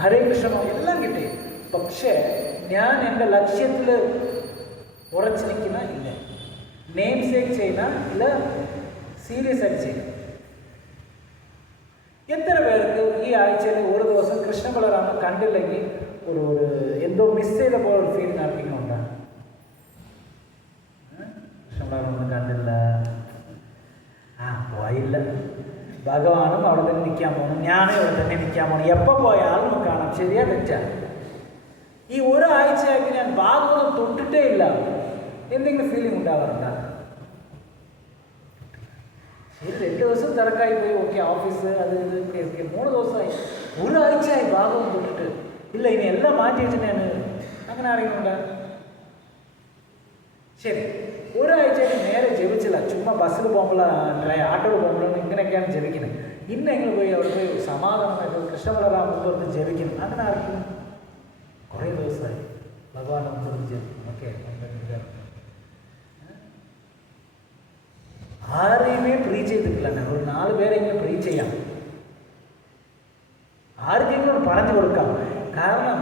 ഹരേ കൃഷ്ണ എല്ലാം കിട്ടി. പക്ഷേ ഞാൻ എൻ്റെ ലക്ഷ്യത്തിൽ ഉറച്ചു നിൽക്കുന്ന ഇല്ല. നെയിം സേക്ക് ചെയ്യുന്ന ഇല്ല, സീരിയസ് ആയിട്ട് ചെയ്യുന്ന. എത്ര പേർക്ക് ഈ ആഴ്ചയിൽ ഒരു ദിവസം കൃഷ്ണ ബലറാമ കണ്ടില്ലെങ്കിൽ ഒരു എന്തോ മിസ് ചെയ്ത പോലെ ഒരു ഫീലിംഗ് ആർക്കെങ്കിലുണ്ടാണ്? കൃഷ്ണ ബലറാമൊന്നും കണ്ടില്ല, പോയില്ല, ഭഗവാനും അവിടെ തന്നെ നിൽക്കാൻ പോകണം, ഞാനും ഇവിടെ തന്നെ നിൽക്കാൻ പോകണം, എപ്പോൾ പോയാലും നമുക്ക് കാണാം. ശരിയാ തെറ്റാ? ഈ ഒരാഴ്ചയായിട്ട് ഞാൻ ഭാഗവതം തൊട്ടിട്ടേ ഇല്ല. എന്തെങ്കിലും ഫീലിംഗ് ഉണ്ടാവാറുണ്ടോ? ശരി, 2 ദിവസം തിരക്കായി പോയി, ഓക്കെ, ഓഫീസ് അത് ഇത് ഒക്കെ 3 ദിവസമായി, ഒരാഴ്ചയായി ഭാഗവതം തൊട്ടിട്ട് ഇല്ല, ഇനി എല്ലാം മാറ്റി വെച്ചിട്ട് ഞാൻ. അങ്ങനെ ആരെങ്കിലും? ശരി, ഒരാഴ്ചയായിട്ട് നേരെ ജപിച്ചില്ല, ചുമ്മാ ബസ്സിൽ പോകുമ്പോൾ ആട്ടോയിൽ പോകുമ്പോഴാണ് ഇങ്ങനെയൊക്കെയാണ് ജപിക്കുന്നത്. ഇന്നെങ്കിലും പോയി അവിടെ പോയി സമാധാനമായിട്ട് കൃഷ്ണബലറാമ മുമ്പ് ജപിക്കുന്നു. അങ്ങനെ ആർക്കും? കുറേ ദിവസമായി ഭഗവാന്റെ മുമ്പ് ജപിക്കും. ഓക്കെ, ആരെയുമേ പ്രീ ചെയ്തിട്ടില്ല. ഞങ്ങൾ 4 പേരെങ്കിലും പ്രീ ചെയ്യാം, ആർക്കെങ്കിലും പറഞ്ഞു കൊടുക്കാം. കാരണം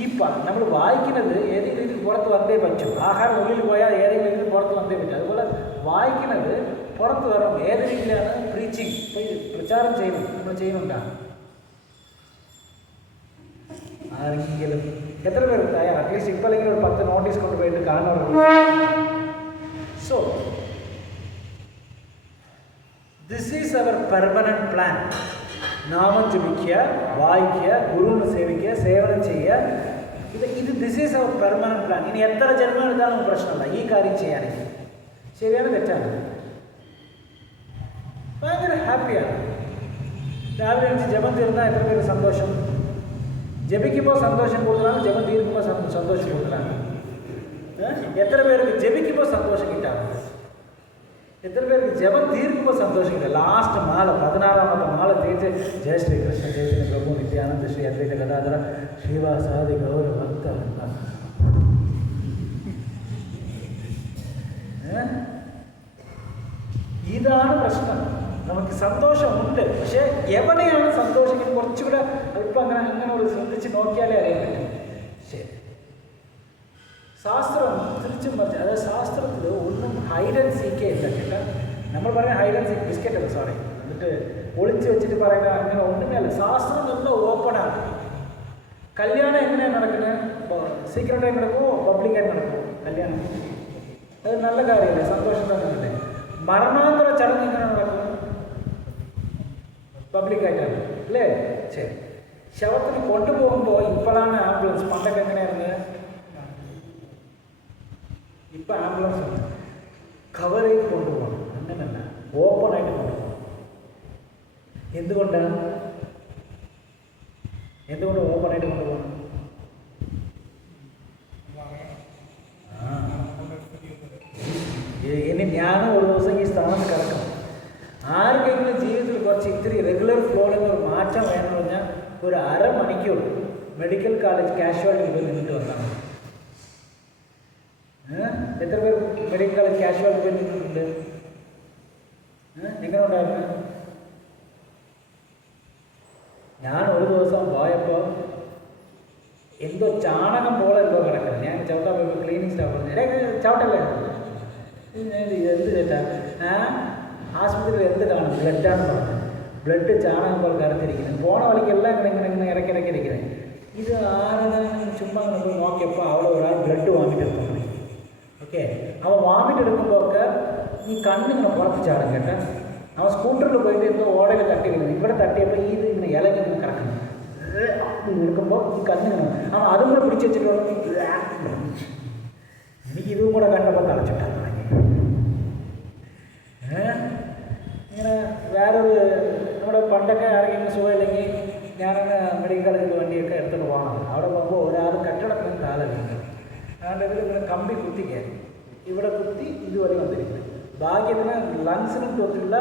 ഈ നമ്മൾ വായിക്കുന്നത് ഏതെങ്കിലും രീതിയിൽ പുറത്ത് വന്നേ പറ്റൂ. ആഹാരം ഉള്ളിൽ പോയാൽ ഏതെങ്കിലും രീതിയിൽ പുറത്ത് വന്നേ പറ്റും. അതുപോലെ വായിക്കുന്നത് പുറത്ത് വരണം. ഏത് രീതിയിലാണ് പ്രീച്ചിങ്, പ്രചാരം ചെയ്യുന്നത് നമ്മൾ ചെയ്യുന്നുണ്ടാണ്? ആരെങ്കിലും എത്ര പേരുണ്ടായ അറ്റ്ലീസ്റ്റ് ഇപ്പോഴെങ്കിലും ഒരു 10 നോട്ടീസ് കൊണ്ടുപോയിട്ട് കാണുന്നുള്ളൂ. So this is our permanent plan. നാമം ജപിക്കുക, വായിക്കുക, ഗുരുവിനെ സേവിക്കുക, സേവനം ചെയ്യുക. This is our permanent plan. ഇനി എത്ര ജന്മം എടുത്താലും പ്രശ്നമല്ല ഈ കാര്യം ചെയ്യാനെങ്കിൽ. ശരിയാണ് തെറ്റാണ്? ഭയങ്കര ഹാപ്പിയാണ്. രാവിലെ എഴുതി ജപം തീർന്നാൽ എത്ര പേര് സന്തോഷം? ജപിക്കുമ്പോൾ സന്തോഷം കൂടുതലാണ്, ജപം തീർക്കുമ്പോൾ സന്തോഷം കൂടുതലാണ്. എത്ര പേർക്ക് ജപിക്കുമ്പോൾ സന്തോഷം കിട്ടാറുണ്ട്? എത്ര പേർക്ക് ജപം തീർക്കുമ്പോൾ സന്തോഷം കിട്ടുക? ലാസ്റ്റ് മാല 16ാമത്തെ മാല തീർച്ച് ജയ ശ്രീ കൃഷ്ണ ചൈതന്യ പ്രഭു നിത്യാനന്ദ ശ്രീ അദ്വൈത ഗദാധര ശ്രീവാസാദി ഗൗര ഭക്ത. ഇതാണ് പ്രശ്നം. നമുക്ക് സന്തോഷമുണ്ട്, പക്ഷേ എവിടെയാണ് സന്തോഷിക്കുന്നത്? കുറച്ചുകൂടെ അല്പം അങ്ങനെ ഒരു ശ്രദ്ധിച്ച് നോക്കിയാലേ അറിയാൻ പറ്റും. ശരി, ശാസ്ത്രം തിരിച്ചും മറിച്ച്, അതായത് ശാസ്ത്രത്തിൽ ഒന്നും ഹൈഡ് ആൻഡ് സീക്കേ ഇല്ല കേട്ടോ. നമ്മൾ പറയുന്ന ഹൈഡ് ആൻഡ് സീക്ക് ബിസ്ക്കറ്റ് അല്ല, സോറി, എന്നിട്ട് ഒളിച്ച് വെച്ചിട്ട് പറയുന്ന അങ്ങനെ ഒന്നുമേ അല്ല. ശാസ്ത്രം എല്ലാം ഓപ്പണാണ്. കല്യാണം എങ്ങനെയാണ് നടക്കുന്നത്? സീക്രട്ടായി നടക്കുമോ പബ്ലിക്കായിട്ട് നടക്കുമോ? കല്യാണം അത് നല്ല കാര്യമല്ലേ, സന്തോഷം തന്നെയല്ലേ. മരണാന്തര ചടങ്ങ് എങ്ങനെ നടക്കുന്നത്? പബ്ലിക്കായിട്ടാണ് അല്ലേ? ശരി. ശവത്തിന് കൊണ്ടുപോകുമ്പോൾ ഇപ്പോഴാണ് ആംബുലൻസ്, പണ്ടൊക്കെ എങ്ങനെയായിരുന്നു? ഇപ്പം ആംബുലൻസ് ഉണ്ട്, കവർ ചെയ്ത് കൊണ്ടുപോകണം, അങ്ങനല്ല, ഓപ്പണായിട്ട് കൊണ്ടുപോകണം. എന്തുകൊണ്ട് ഓപ്പണായിട്ട് കൊണ്ടുപോകണം? ഇനി ഞാനും ഒരു ദിവസം ഈ സ്ഥാനത്ത് കിടക്കണം. ആർക്കെങ്കിലും ജീവിതത്തിൽ കുറച്ച് ഇത്തിരി റെഗുലർ ഫ്ലോയിൽ ഒരു മാറ്റം വേണമെന്ന് പറഞ്ഞാൽ ഒരു അരമണിക്കൂർ മെഡിക്കൽ കോളേജ് കാഷ്വാലിറ്റി പോയി നിന്നിട്ട് വന്നാൽ മതി. എത്ര പേർ മെഡിക്കൽ കോളേജ് കാഷ്വാലിറ്റി പോയി നിന്നിട്ടുണ്ട്? എങ്ങനെ ഉണ്ടായിരുന്നു? ഞാൻ ഒരു ദിവസം പോയപ്പോൾ എന്തോ ചാണകം പോലെ എന്തോ കിടക്കുന്നത്. ഞാൻ ചവിട്ടാൻ പോയപ്പോൾ ക്ലീനിങ് സ്റ്റാഫ് ചവിട്ടല്ലേ, എന്ത് ചേട്ടാ ആശുപത്രിയിൽ എന്ത് കാണും? ബ്ലഡാണ് പറഞ്ഞത്. ബ്ലഡ് ചാണകം പോലെ കരത്തിരിക്കുന്നത്. പോണ വഴിക്കെല്ലാം ഇങ്ങനെ ഇടയ്ക്കിടയ്ക്ക് ഇരിക്കുന്നത്. ഇത് ആരെങ്കിലും ചുമ്മാ നമ്മൾ നോക്കിയപ്പോൾ അവിടെ ഒരാൾ ബ്ലഡ് വാമിറ്റ് എടുക്കാൻ തുടങ്ങി. ഓക്കെ, അവൻ വാമിറ്റ് എടുക്കുമ്പോൾ ഒക്കെ ഈ കണ്ണിങ്ങനെ പുറത്ത് ചാടും കേട്ടോ. അവൻ സ്കൂട്ടറിൽ പോയിട്ട് എന്തോ ഓടയിൽ തട്ടി വരുന്നത്, ഇവിടെ തട്ടിയപ്പോൾ ഇത് ഇങ്ങനെ ഇലങ്ങി ഇങ്ങനെ കിടക്കുന്നു. എടുക്കുമ്പോൾ ഈ കണ്ണിങ്ങനെ അവൻ അതും കൂടെ പിടിച്ച് വെച്ചിട്ട് എനിക്ക് ഇതും കൂടെ കണ്ടപ്പോൾ തളച്ചിട്ടാണ് തുടങ്ങി. ഇങ്ങനെ വേറൊരു നമ്മുടെ പണ്ടൊക്കെ ആരെങ്കിലും സുഖമില്ലെങ്കിൽ ഞാനങ്ങനെ മെഡിക്കൽ കോളേജിൽ വണ്ടിയൊക്കെ എടുത്തിട്ട് പോകണം. അവിടെ പോകുമ്പോൾ ഒരാൾ കെട്ടിടത്തിന് താഴെയുണ്ട്. അതുകൊണ്ട് ഇങ്ങനെ കമ്പി കുത്തിക്കയറി ഇവിടെ കുത്തി ഇതുവരെ വന്നിരിക്കുന്നത്. ഭാഗ്യത്തിന് ലങ്സിനും തൊട്ടുള്ള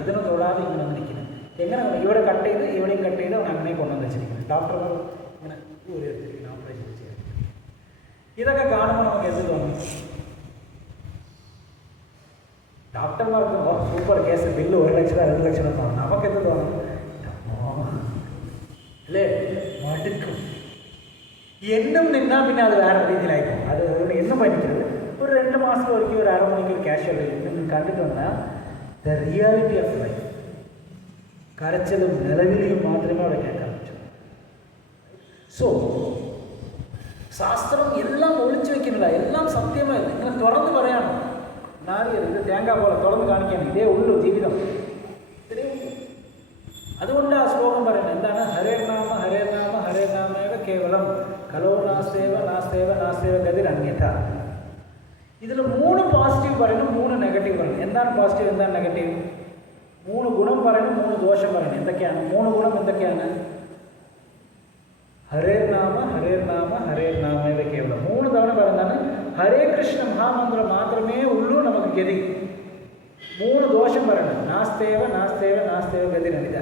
ഇതിനും തൊടാതെ ഇങ്ങനെ വന്നിരിക്കുന്നത്. എങ്ങനെ ഇവിടെ കട്ട് ചെയ്ത് ഇവിടെയും കട്ട് ചെയ്ത് അവൻ അങ്ങനെ കൊണ്ടുവന്ന് വെച്ചിരിക്കുന്നത്. ഡോക്ടർമാർ ഇങ്ങനെ ഊരി എടുത്തിരിക്കുന്നത്, ഓപ്പറേഷൻ ചെയ്ത്. ഇതൊക്കെ കാണുമ്പോൾ നമുക്ക് എന്ത് തോന്നും? ഡോക്ടർമാർക്ക് സൂപ്പർ കേസ്, ബില്ല് 1 ലക്ഷം 2 ലക്ഷം തോന്നും. നമുക്കെന്ത് തോന്നും? അല്ലേ, മടുക്കും. എന്നും നിന്നാൽ പിന്നെ അത് വേറെ രീതിയിലായിരിക്കും. അത് എന്നും പഠിക്കരുത്. ഒരു 2 മാസം ഒരിക്കൽ ഒരു അരമണിക്കൂർ കാഷ്വൽ നിങ്ങൾ കണ്ടിട്ട് വന്നാൽ ദ റിയാലിറ്റി ഓഫ് ലൈഫ്. കരച്ചിലും നിലവിളിയും മാത്രമേ അവിടെ കേൾക്കാൻ പറ്റൂ. സോ ശാസ്ത്രം എല്ലാം ഒളിച്ചു വയ്ക്കുന്നില്ല, എല്ലാം സത്യമായി ഇങ്ങനെ തുറന്ന് പറയണം. നാരിയത് ഇത് തേങ്ങ പോലെ തുറന്ന് കാണിക്കാൻ, ഇതേ ഉള്ളൂ ജീവിതം, ഇതേ ഉള്ളൂ. അതുകൊണ്ട് ആ ശ്ലോകം പറയുന്നത് എന്താണ്? ഹരേ നാമ ഹരേ നാമ ഹരേ നാമേവ കേവലം കലോ നാസ്തേവ നാസ്തേവ നാസ്തേവ ഗതിരന്യഥ. ഇതിൽ 3 പോസിറ്റീവ് പറയുന്നു, 3 നെഗറ്റീവ് പറയുന്നു. എന്താണ് പോസിറ്റീവ്, എന്താണ് നെഗറ്റീവ്? 3 ഗുണം പറയുന്നു, 3 ദോഷം പറയുന്നു. എന്തൊക്കെയാണ് 3 ഗുണം? എന്തൊക്കെയാണ്? ഹരേ നാമ ഹരേ നാമ ഹരേ നാമേവ കേവലം 3 തവണ പറയുന്നതാണ്. ഹരേ കൃഷ്ണ മഹാമന്ത്രം മാത്രമേ ഉള്ളൂ നമുക്ക് ഗതി. 3 ദോഷം പറയണം. നാസ്തേവ നാസ്തേവ നാസ്തേവ ഗതിരന്യഥ.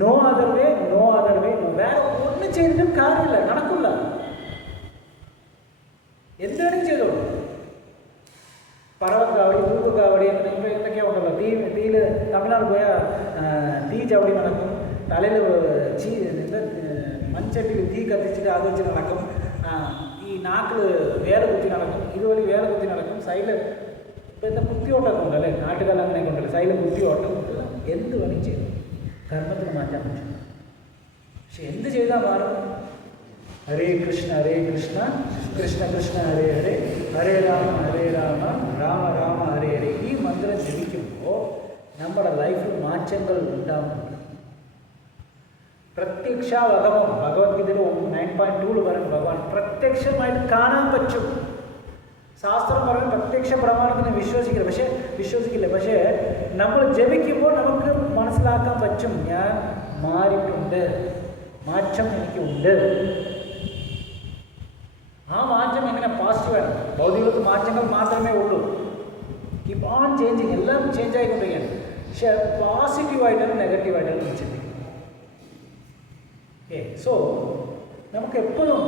No other way, no other way, no. വേറെ ഒന്നും ചെയ്തിട്ടും കാര്യമില്ല, നടക്കില്ല. എന്തെങ്കിലും ചെയ്തോളൂ. പറവക്കാവടി, തൂക്കുകാവടി, അങ്ങനെ ഇപ്പോൾ എന്തൊക്കെയാ ഉണ്ടല്ലോ. തീയിൽ തമിഴ്നാട് പോയാൽ തീ ചവിടി നടക്കും. തലയിൽ മൺചട്ടിയിൽ തീ കത്തിച്ചിട്ട് അത് വെച്ച് നടക്കും. ഈ നാക്കിൽ വേല കുത്തി നടക്കും. ഇതുപോലെ വേല കുത്തി നടക്കും. സൈഡിൽ ഇപ്പോൾ എന്താ കുത്തിയോട്ടമൊക്കെ ഉണ്ടല്ലേ, നാട്ടുകാർ അങ്ങനെയൊക്കെ ഉണ്ടല്ലോ. സൈഡിൽ കുത്തിയോട്ടം. എന്ത് വേണം ചെയ്യും, കർമ്മത്തിന് മാറ്റാൻ പറ്റും. പക്ഷെ എന്ത് ചെയ്താൽ മാറും? ഹരേ കൃഷ്ണ കൃഷ്ണ കൃഷ്ണ ഹരേ ഹരേ, ഹരേ രാമ രാമ രാമ ഹരേ ഹരേ. ഈ മന്ത്രം ജപിക്കുമ്പോൾ നമ്മുടെ ലൈഫിൽ മാറ്റങ്ങൾ ഉണ്ടാകുന്നുണ്ട്. പ്രത്യക്ഷാവഗമം ഭഗവത്ഗീതയിൽ 9.2 പറയുന്ന ഭഗവാൻ പ്രത്യക്ഷമായിട്ട് കാണാൻ പറ്റും. ശാസ്ത്രം പറയുന്നത് പ്രത്യക്ഷ പ്രമാണത്തിന് വിശ്വസിക്കില്ല. പക്ഷേ നമ്മൾ ജപിക്കുമ്പോൾ നമുക്ക് മനസ്സിലാക്കാൻ പറ്റും, ഞാൻ മാറിയിട്ടുണ്ട്, മാറ്റം എനിക്കുണ്ട്. ആ മാറ്റം എങ്ങനെ പോസിറ്റീവാണ്? ഭൗതികത്തിൽ മാറ്റങ്ങൾ മാത്രമേ ഉള്ളൂ. കീപ് ഓൺ ചേഞ്ചിങ്, എല്ലാം ചേഞ്ച് ആയിക്കൊണ്ടിരിക്കുകയാണ്. പക്ഷേ പോസിറ്റീവായിട്ടാണ് നെഗറ്റീവായിട്ടാണ് ചിന്തിക്കുന്നത്. ഓക്കെ, സോ നമുക്ക് എപ്പോഴും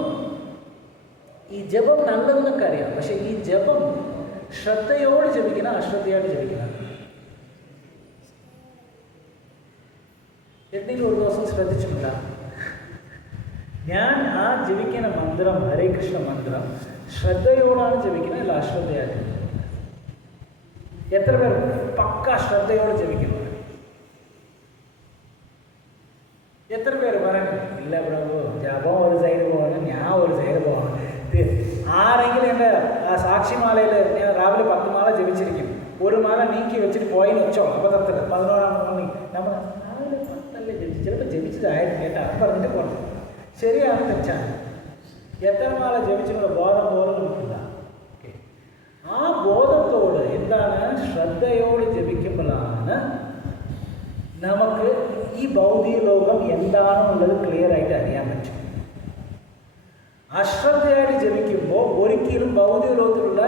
ഈ ജപം നല്ലതെന്നൊക്കെ അറിയാം. പക്ഷേ ഈ ജപം ശ്രദ്ധയോട് ജപിക്കണം, അശ്രദ്ധയോട് ജപിക്കണം. എന്തെങ്കിലും ഒരു ദിവസം ശ്രദ്ധിച്ചിട്ടുണ്ടോ? ഞാൻ ആ ജപിക്കുന്ന മന്ത്രം, ഹരേ കൃഷ്ണ മന്ത്രം, ശ്രദ്ധയോടാണ് ജപിക്കുന്നത്, അല്ല അശ്രദ്ധയാണ് ജപിക്കുന്നത്? എത്ര പേർ പക്ക ശ്രദ്ധയോട് ജപിക്കുന്നുണ്ട്? എത്ര പേര് പറയുന്നു ഇല്ല പ്രഭു, ജപം ഒരു സൈഡ് പോകണം, ഞാൻ ഒരു സൈഡ് പോകണം? ആരെങ്കിലും എൻ്റെ ആ സാക്ഷിമാലയിൽ ഞാൻ രാവിലെ 10 മാല ജപിച്ചിരിക്കും, 1 മാല നീക്കി വെച്ചിട്ട് പോയെന്ന് വെച്ചോ, അബദ്ധത്തിൽ 11-ാം മണി നമ്മൾ രാവിലെ 10 ജപിച്ചു ചിലപ്പോൾ ജപിച്ചതായിരുന്നു കേട്ടോ, അത് പറഞ്ഞിട്ട് പോകണം. ശരിയാണ് തെറ്റാണ്, എത്ര നാളെ ജപിച്ചിട്ടുള്ള ബോധം പോലും നമുക്കില്ല. ഓക്കെ, ആ ബോധത്തോട് എന്താണ്, ശ്രദ്ധയോട് ജപിക്കുമ്പോഴാണ് നമുക്ക് ഈ ഭൗതിക ലോകം എന്താണെന്നുള്ളത് ക്ലിയർ ആയിട്ട് അറിയാൻ പറ്റും. അശ്രദ്ധയായിട്ട് ജപിക്കുമ്പോൾ ഒരിക്കലും ഭൗതിക ലോകത്തിലുള്ള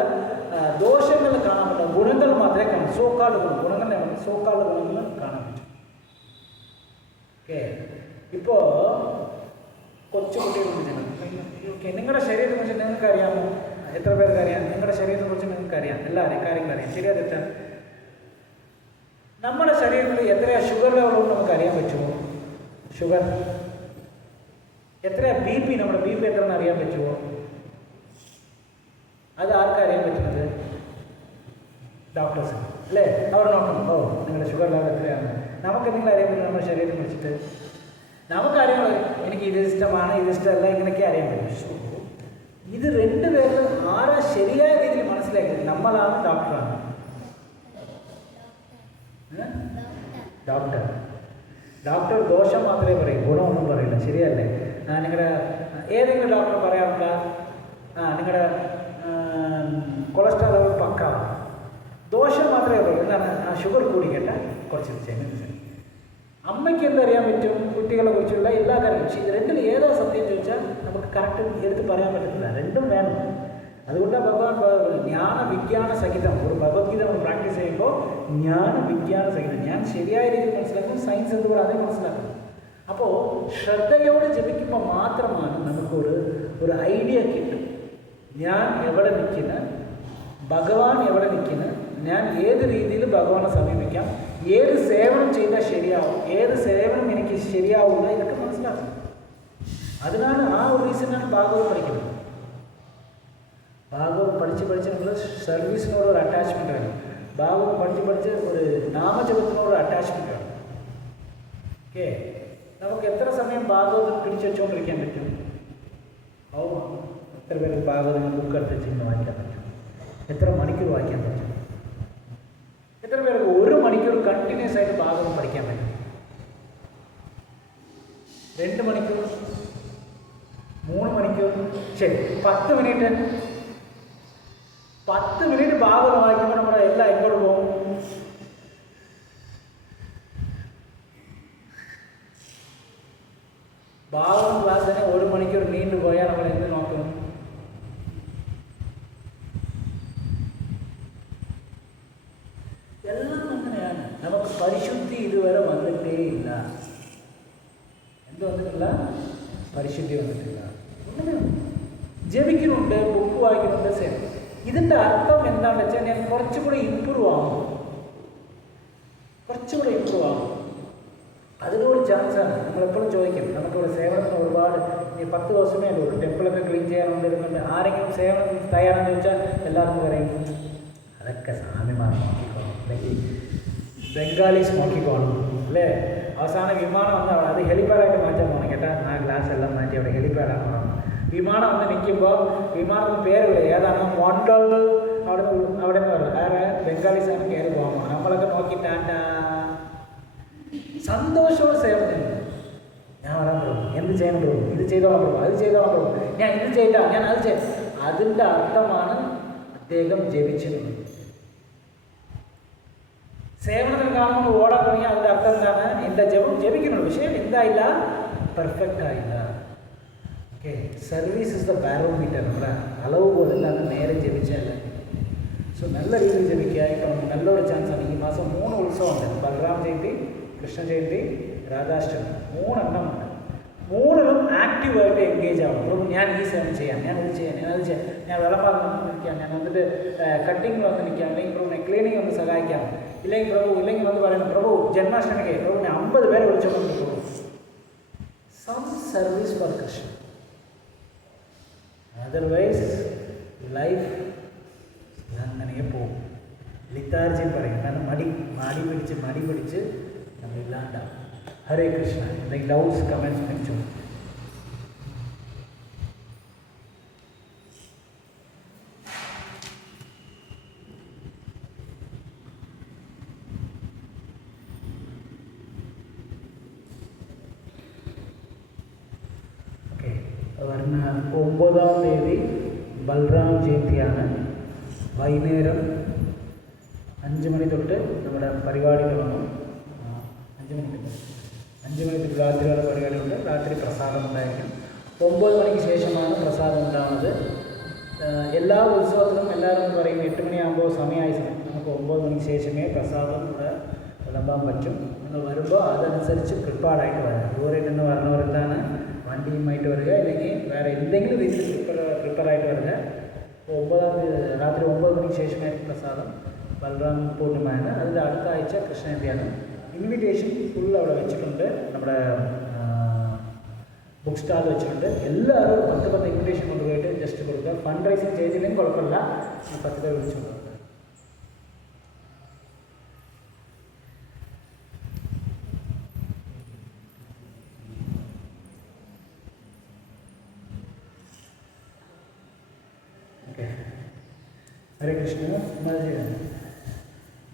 ദോഷങ്ങൾ കാണാൻ പറ്റില്ല, ഗുണങ്ങൾ മാത്രമേ കാണാം. സോക്കാട് ഗുണങ്ങൾ സോക്കാട് ഗുണങ്ങൾ കാണാൻ പറ്റും. ഓക്കെ, ഇപ്പോൾ കൊച്ചു കുട്ടികളെ ഓക്കെ, നിങ്ങളുടെ ശരീരത്തെക്കുറിച്ച് നിങ്ങൾക്ക് അറിയാമോ? എത്ര പേർക്ക് അറിയാം? നിങ്ങളുടെ ശരീരത്തെക്കുറിച്ച് നിങ്ങൾക്ക് അറിയാം, എല്ലാവരെയും കാര്യങ്ങൾ അറിയാം. ശരിയാ തെറ്റാ? നമ്മുടെ ശരീരത്തിൽ എത്രയാ ഷുഗർ ലെവലുണ്ട് നമുക്ക് അറിയാൻ പറ്റുമോ? ഷുഗർ എത്രയാ? ബി പി, നമ്മുടെ ബി പി എത്രയെന്ന് അറിയാൻ പറ്റുമോ? അത് ആർക്കറിയാൻ പറ്റുന്നത്? ഡോക്ടേഴ്സ് അല്ലേ, അവർ നോക്കണം. ഓ, നിങ്ങളുടെ ഷുഗർ ലെവൽ എത്രയാണ്. നമുക്ക് എന്തെങ്കിലും അറിയാൻ പറ്റും നമ്മുടെ ശരീരം കുറിച്ചിട്ട്? നമുക്കറിയാൻ പറ്റും, എനിക്ക് ഇത് ഇഷ്ടമാണ്, ഇത് ഇഷ്ടമല്ല, ഇങ്ങനെയൊക്കെ അറിയാൻ പറ്റും. ഇത് രണ്ടുപേരും ആരാ ശരിയായ രീതിയിൽ മനസ്സിലാക്കിയത്? നമ്മളാണ്, ഡോക്ടറാണ്? ഡോക്ടർ. ഡോക്ടർ ദോഷം മാത്രമേ പറയൂ, ഗുണമൊന്നും പറയില്ല. ശരിയല്ലേ? നിങ്ങളുടെ ഏതെങ്കിലും ഡോക്ടർ പറയാറില്ല നിങ്ങളുടെ കൊളസ്ട്രോൾ ലെവൽ പക്ക, ദോഷം മാത്രമേ പറയൂ. എന്താണ്? ഷുഗർ കൂടിക്കട്ടെ, കുറച്ച് ചെയ്യുന്നത്. അമ്മയ്ക്ക് എന്തറിയാൻ പറ്റും? കുട്ടികളെ കുറിച്ചുള്ള എല്ലാ കാര്യങ്ങളും. പക്ഷേ ഇത് രണ്ടിൽ ഏതാ സത്യം ചോദിച്ചാൽ നമുക്ക് കറക്റ്റ് എടുത്ത് പറയാൻ പറ്റത്തില്ല. രണ്ടും വേണം. അതുകൊണ്ടാണ് ഭഗവാൻ ജ്ഞാന വിജ്ഞാന സഹിതം ഒരു ഭഗവത്ഗീത നമ്മൾ പ്രാക്ടീസ് ചെയ്യുമ്പോൾ ജ്ഞാന വിജ്ഞാന സഹിതം, ഞാൻ ശരിയായ രീതിയിൽ മനസ്സിലാക്കും, സയൻസ് എന്ന് പറയുക അതേ മനസ്സിലാക്കും. അപ്പോൾ ശ്രദ്ധയോട് ജപിക്കുമ്പോൾ മാത്രമാണ് നമുക്കൊരു ഐഡിയ കിട്ടും. ഞാൻ എവിടെ നിൽക്കുന്ന, ഭഗവാൻ എവിടെ നിൽക്കുന്ന, ഞാൻ ഏത് രീതിയിൽ ഭഗവാനെ സമീപിക്കാം, ഏത് സേവനം ചെയ്താൽ ശരിയാവും, ഏത് സേവനം എനിക്ക് ശരിയാവില്ല, ഇതൊക്കെ മനസ്സിലാക്കും. അതിനാണ് ആ ഒരു റീസണാണ് ഭാഗവതം പഠിക്കുന്നത്. ഭാഗവതം പഠിച്ച് നമ്മൾ സർവീസിനോട് ഒരു അറ്റാച്ച്മെൻറ്റ് വേണം. ഭാഗവതം പഠിച്ച് ഒരു നാമജപത്തിനോട് ഒരു അറ്റാച്ച്മെൻറ്റ് വേണം. ഓക്കെ, നമുക്ക് എത്ര സമയം ഭാഗവതം പിടിച്ചു വെച്ചുകൊണ്ടിരിക്കാൻ പറ്റും? എത്ര പേർക്ക് ഭാഗവതം ബുക്ക് എടുത്ത് വെച്ചിട്ട് വായിക്കാൻ പറ്റും? എത്ര മണിക്കൂർ വായിക്കാൻ പറ്റും? എത്ര പേർക്ക് 1 മണിക്കൂർ കണ്ടിന്യൂസ് ആയിട്ട് ഭാഗവതം പഠിക്കാൻ പറ്റും? 2 മണിക്കൂർ, 3 മണിക്കൂർ, ശരി 10 മിനിറ്റ്. 10 മിനിറ്റ് ഭാഗവതം വായിക്കുമ്പോൾ നമ്മുടെ എല്ലാം എങ്ങോട്ട് പോകും? ഭാഗവതം ക്ലാസ് തന്നെ 1 മണിക്കൂർ നീണ്ടു പോയാൽ നമ്മൾ എന്ത് നോക്കും? എല്ലാം അങ്ങനെയാണ്. നമുക്ക് പരിശുദ്ധി ഇതുവരെ വന്നിട്ടേ ഇല്ല. എന്ത് വന്നിട്ടില്ല? പരിശുദ്ധി വന്നിട്ടില്ല. ജപിക്കുന്നുണ്ട്, ബുക്ക് വായിക്കുന്നുണ്ട്, സെയിം. ഇതിൻ്റെ അർത്ഥം എന്താണെന്ന് വെച്ചാൽ ഞാൻ കുറച്ചുകൂടെ ഇമ്പ്രൂവ് ആകും, അതിനോട് ചാൻസാണ്. നമ്മളെപ്പോഴും ചോദിക്കും, നമുക്കിവിടെ സേവനത്തിന് ഒരുപാട് 10 ദിവസമേ ഉള്ളൂ, ടെമ്പിളൊക്കെ ക്ലീൻ ചെയ്യാനുണ്ട്, ആരെങ്കിലും സേവനം തയ്യാറാണെന്ന് ചോദിച്ചാൽ എല്ലാവർക്കും പറയും അതൊക്കെ സ്വാമിമാർ നോക്കിക്കോളും, അല്ലെങ്കിൽ ബംഗാളീസ് നോക്കിക്കോളും അല്ലേ. അവസാനം വിമാനം വന്ന് അത് ഹെലിപ്പാഡായിട്ട് മാറ്റാൻ പോകണം കേട്ടോ. ആ ഗ്ലാസ് എല്ലാം മാറ്റി അവിടെ ഹെലിപ്പാഡാക്കണം. വിമാനം വന്ന് നിൽക്കുമ്പോൾ വിമാനത്തിന് പേരില്ല, ഏതാണ് മോണ്ടൽ, അവിടെ നിന്ന് പറയും വേറെ ബംഗാളീസാണ് കയറി പോകാൻ. നമ്മളൊക്കെ നോക്കിയിട്ടാ സന്തോഷത്തോടെ സേവനം ചെയ്യുന്നു. ഞാൻ വരാൻ പോകും, എന്ത് ചെയ്യണം പോകും, ഇത് ചെയ്തോളാൻ പോകും, അത് ചെയ്തോളാൻ പോകും, ഞാൻ ഇത് ചെയ്താൽ ഞാൻ അത് ചെയ്യും. അതിൻ്റെ അർത്ഥമാണ് അദ്ദേഹം ജപിച്ചിരുന്നത്. സേവനത്തിൽ കാണുമ്പോൾ ഓടാൻ തുടങ്ങിയാൽ അതിൻ്റെ അർത്ഥം എന്താണ്? എൻ്റെ ജപിക്കുന്നുള്ളൂ, പക്ഷേ എന്തായില്ല? പെർഫെക്റ്റ് ആയില്ല. Okay, service is the barometer. നമ്മുടെ അളവ് പോലെ എന്താണ്? നേരെ ജപിച്ചല്ല. സോ നല്ല രീതിയിൽ ജപിക്കുക. ഇപ്പം നല്ലൊരു ചാൻസാണ്. ഈ മാസം 3 ഉത്സവമുണ്ട്. ബലറാം ജയന്തി, കൃഷ്ണ ജയന്തി, രാധാഷ്ടമി, 3 എണ്ണമുണ്ട്. 3ലും ആക്റ്റീവായിട്ട് എൻഗേജ് ആവണം. പ്രഭു ഞാൻ ഈ സേവനം ചെയ്യാം, ഞാൻ ഇത് ചെയ്യാം, ഞാൻ അത് ചെയ്യാം, ഞാൻ വിളമ്പാൻ നിൽക്കാം, ഞാൻ വന്നിട്ട് കട്ടിങ്ങിൽ വന്ന് നിൽക്കാം, അല്ലെങ്കിൽ പ്രഭുവിനെ ക്ലീനിങ് ഒന്ന് സഹായിക്കാം, ഇല്ലെങ്കിൽ പ്രഭു ഇല്ലെങ്കിൽ വന്ന് പറയുന്നത് പ്രഭു ജന്മാഷ്ടമിക്ക് പ്രഭുവിനെ 50 പേരെ വിളിച്ചുകൊണ്ട് പോകും. Some service for Krishna. Otherwise life അങ്ങനെ പോകും. ലിത്താർജിൻ പറയും, കാരണം മടി പിടിച്ച് നമ്മളില്ലാണ്ടാവും. ഹരേ കൃഷ്ണ. എന്തെങ്കിലും ഡൗട്ട്സ് കമൻറ്റ്സ് വെച്ചു. വരുന്ന 9-ാം തീയതി ബൽറാം ജയന്തിയാണ്. വൈകുന്നേരം 5 മണി തൊട്ട് നമ്മുടെ പരിപാടി തുടങ്ങും. 5 മണി തൊട്ട് രാത്രിയുള്ള പരിപാടിയുണ്ട്. രാത്രി പ്രസാദം ഉണ്ടായിരിക്കും. 9 മണിക്ക് ശേഷമാണ് പ്രസാദം ഉണ്ടാകുന്നത്. എല്ലാ ഉത്സവത്തിലും എല്ലാവരും പറയും 8 മണിയാകുമ്പോൾ സമയമായി. നമുക്ക് 9 മണിക്ക് ശേഷമേ പ്രസാദം ഇവിടെ വിളമ്പാൻ പറ്റും. നിങ്ങൾ വരുമ്പോൾ അതനുസരിച്ച് പ്രിപ്പയർഡായിട്ട് വരിക. ദൂരെ നിന്ന് വരുന്നവരെന്താണ് വണ്ടിയുമായിട്ട് വരിക, അല്ലെങ്കിൽ വേറെ എന്തെങ്കിലും രീതിയിൽ പ്രിപ്പയറായിട്ട് വരിക. 9-ാം തീയതി രാത്രി 9 മണിക്ക് ശേഷമായിരിക്കും പ്രസാദം. ബൽറാം പൂർണിമയാണ്. അതിൻ്റെ അടുത്ത ആഴ്ച കൃഷ്ണജയന്തിയാണ്. ഇൻവിറ്റേഷൻ ഫുൾ അവിടെ വെച്ചിട്ടുണ്ട്. നമ്മുടെ ബുക്ക് സ്റ്റാൾ വെച്ചിട്ടുണ്ട്. എല്ലാവരും 10 ഇൻവിറ്റേഷൻ കൊണ്ടുപോയിട്ട് ജസ്റ്റ് കൊടുക്കുക. ഫണ്ട് റൈസിങ് ചെയ്തില്ലെങ്കിൽ കുഴപ്പമില്ല. 10 പേർ വിളിച്ചു കൊടുക്കുക. ഹരേ കൃഷ്ണ.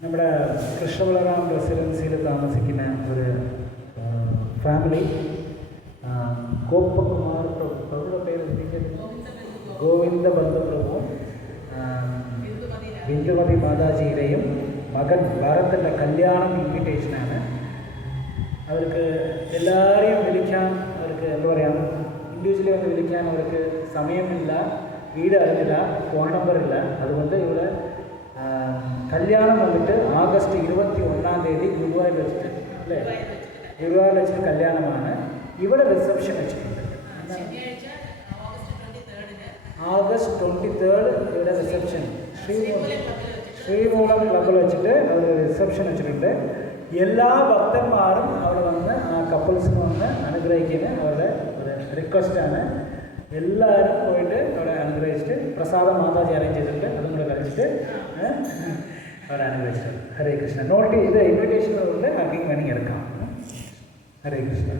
നമ്മുടെ കൃഷ്ണബലറാം റെസിഡൻസിയിൽ താമസിക്കുന്ന ഒരു ഫാമിലി, ഗോപകുമാർ പ്രഭുയുടെ പേര് ഗോവിന്ദ ബന്ധുപ്രഭുവും ബിന്ദുമതി മാതാജിയുടെയും മകൻ ഭാരത്തിൻ്റെ കല്യാണം ഇൻവിറ്റേഷനാണ്. അവർക്ക് എല്ലാവരെയും വിളിക്കാൻ, അവർക്ക് എന്താ പറയുക, ഇൻഡിവിജ്വലി വന്ന് വിളിക്കാൻ അവർക്ക് സമയമില്ല, വീട് അറിഞ്ഞില്ല, ഫോൺ നമ്പറില്ല. അതുകൊണ്ട് ഇവിടെ കല്യാണം വന്നിട്ട് ആഗസ്റ്റ് 21-ാം തീയതി ഗുരുവായൂർ വെച്ചിട്ട്, അല്ലേ, ഗുരുവായൂർ വെച്ചിട്ട് കല്യാണമാണ്. ഇവിടെ റിസപ്ഷൻ വെച്ചിട്ടുണ്ട്. ആഗസ്റ്റ് 23 ഇവിടെ റിസപ്ഷൻ ശ്രീമൂലം ക്ലബിൽ വെച്ചിട്ട് അവർ റിസപ്ഷൻ വെച്ചിട്ടുണ്ട്. എല്ലാ ഭക്തന്മാരും അവിടെ വന്ന് ആ കപ്പിൾസിന് വന്ന് അനുഗ്രഹിക്കുന്ന അവരുടെ ഒരു റിക്വസ്റ്റാണ്. എല്ലാവരും പോയിട്ട് അവിടെ അനുഗ്രഹിച്ചിട്ട് പ്രസാദം മാതാജി അറേഞ്ച് ചെയ്തിട്ടുണ്ട്. അതും കൂടെ കഴിച്ചിട്ട് അവിടെ അനുഗ്രഹിച്ചിട്ടുണ്ട്. ഹരേ കൃഷ്ണ. നോട്ട് ചെയ്ത് ഇൻവിറ്റേഷനുകളുണ്ട്, ആർക്കെങ്കിലും വേണമെങ്കിൽ എടുക്കാം. ഹരേ കൃഷ്ണ.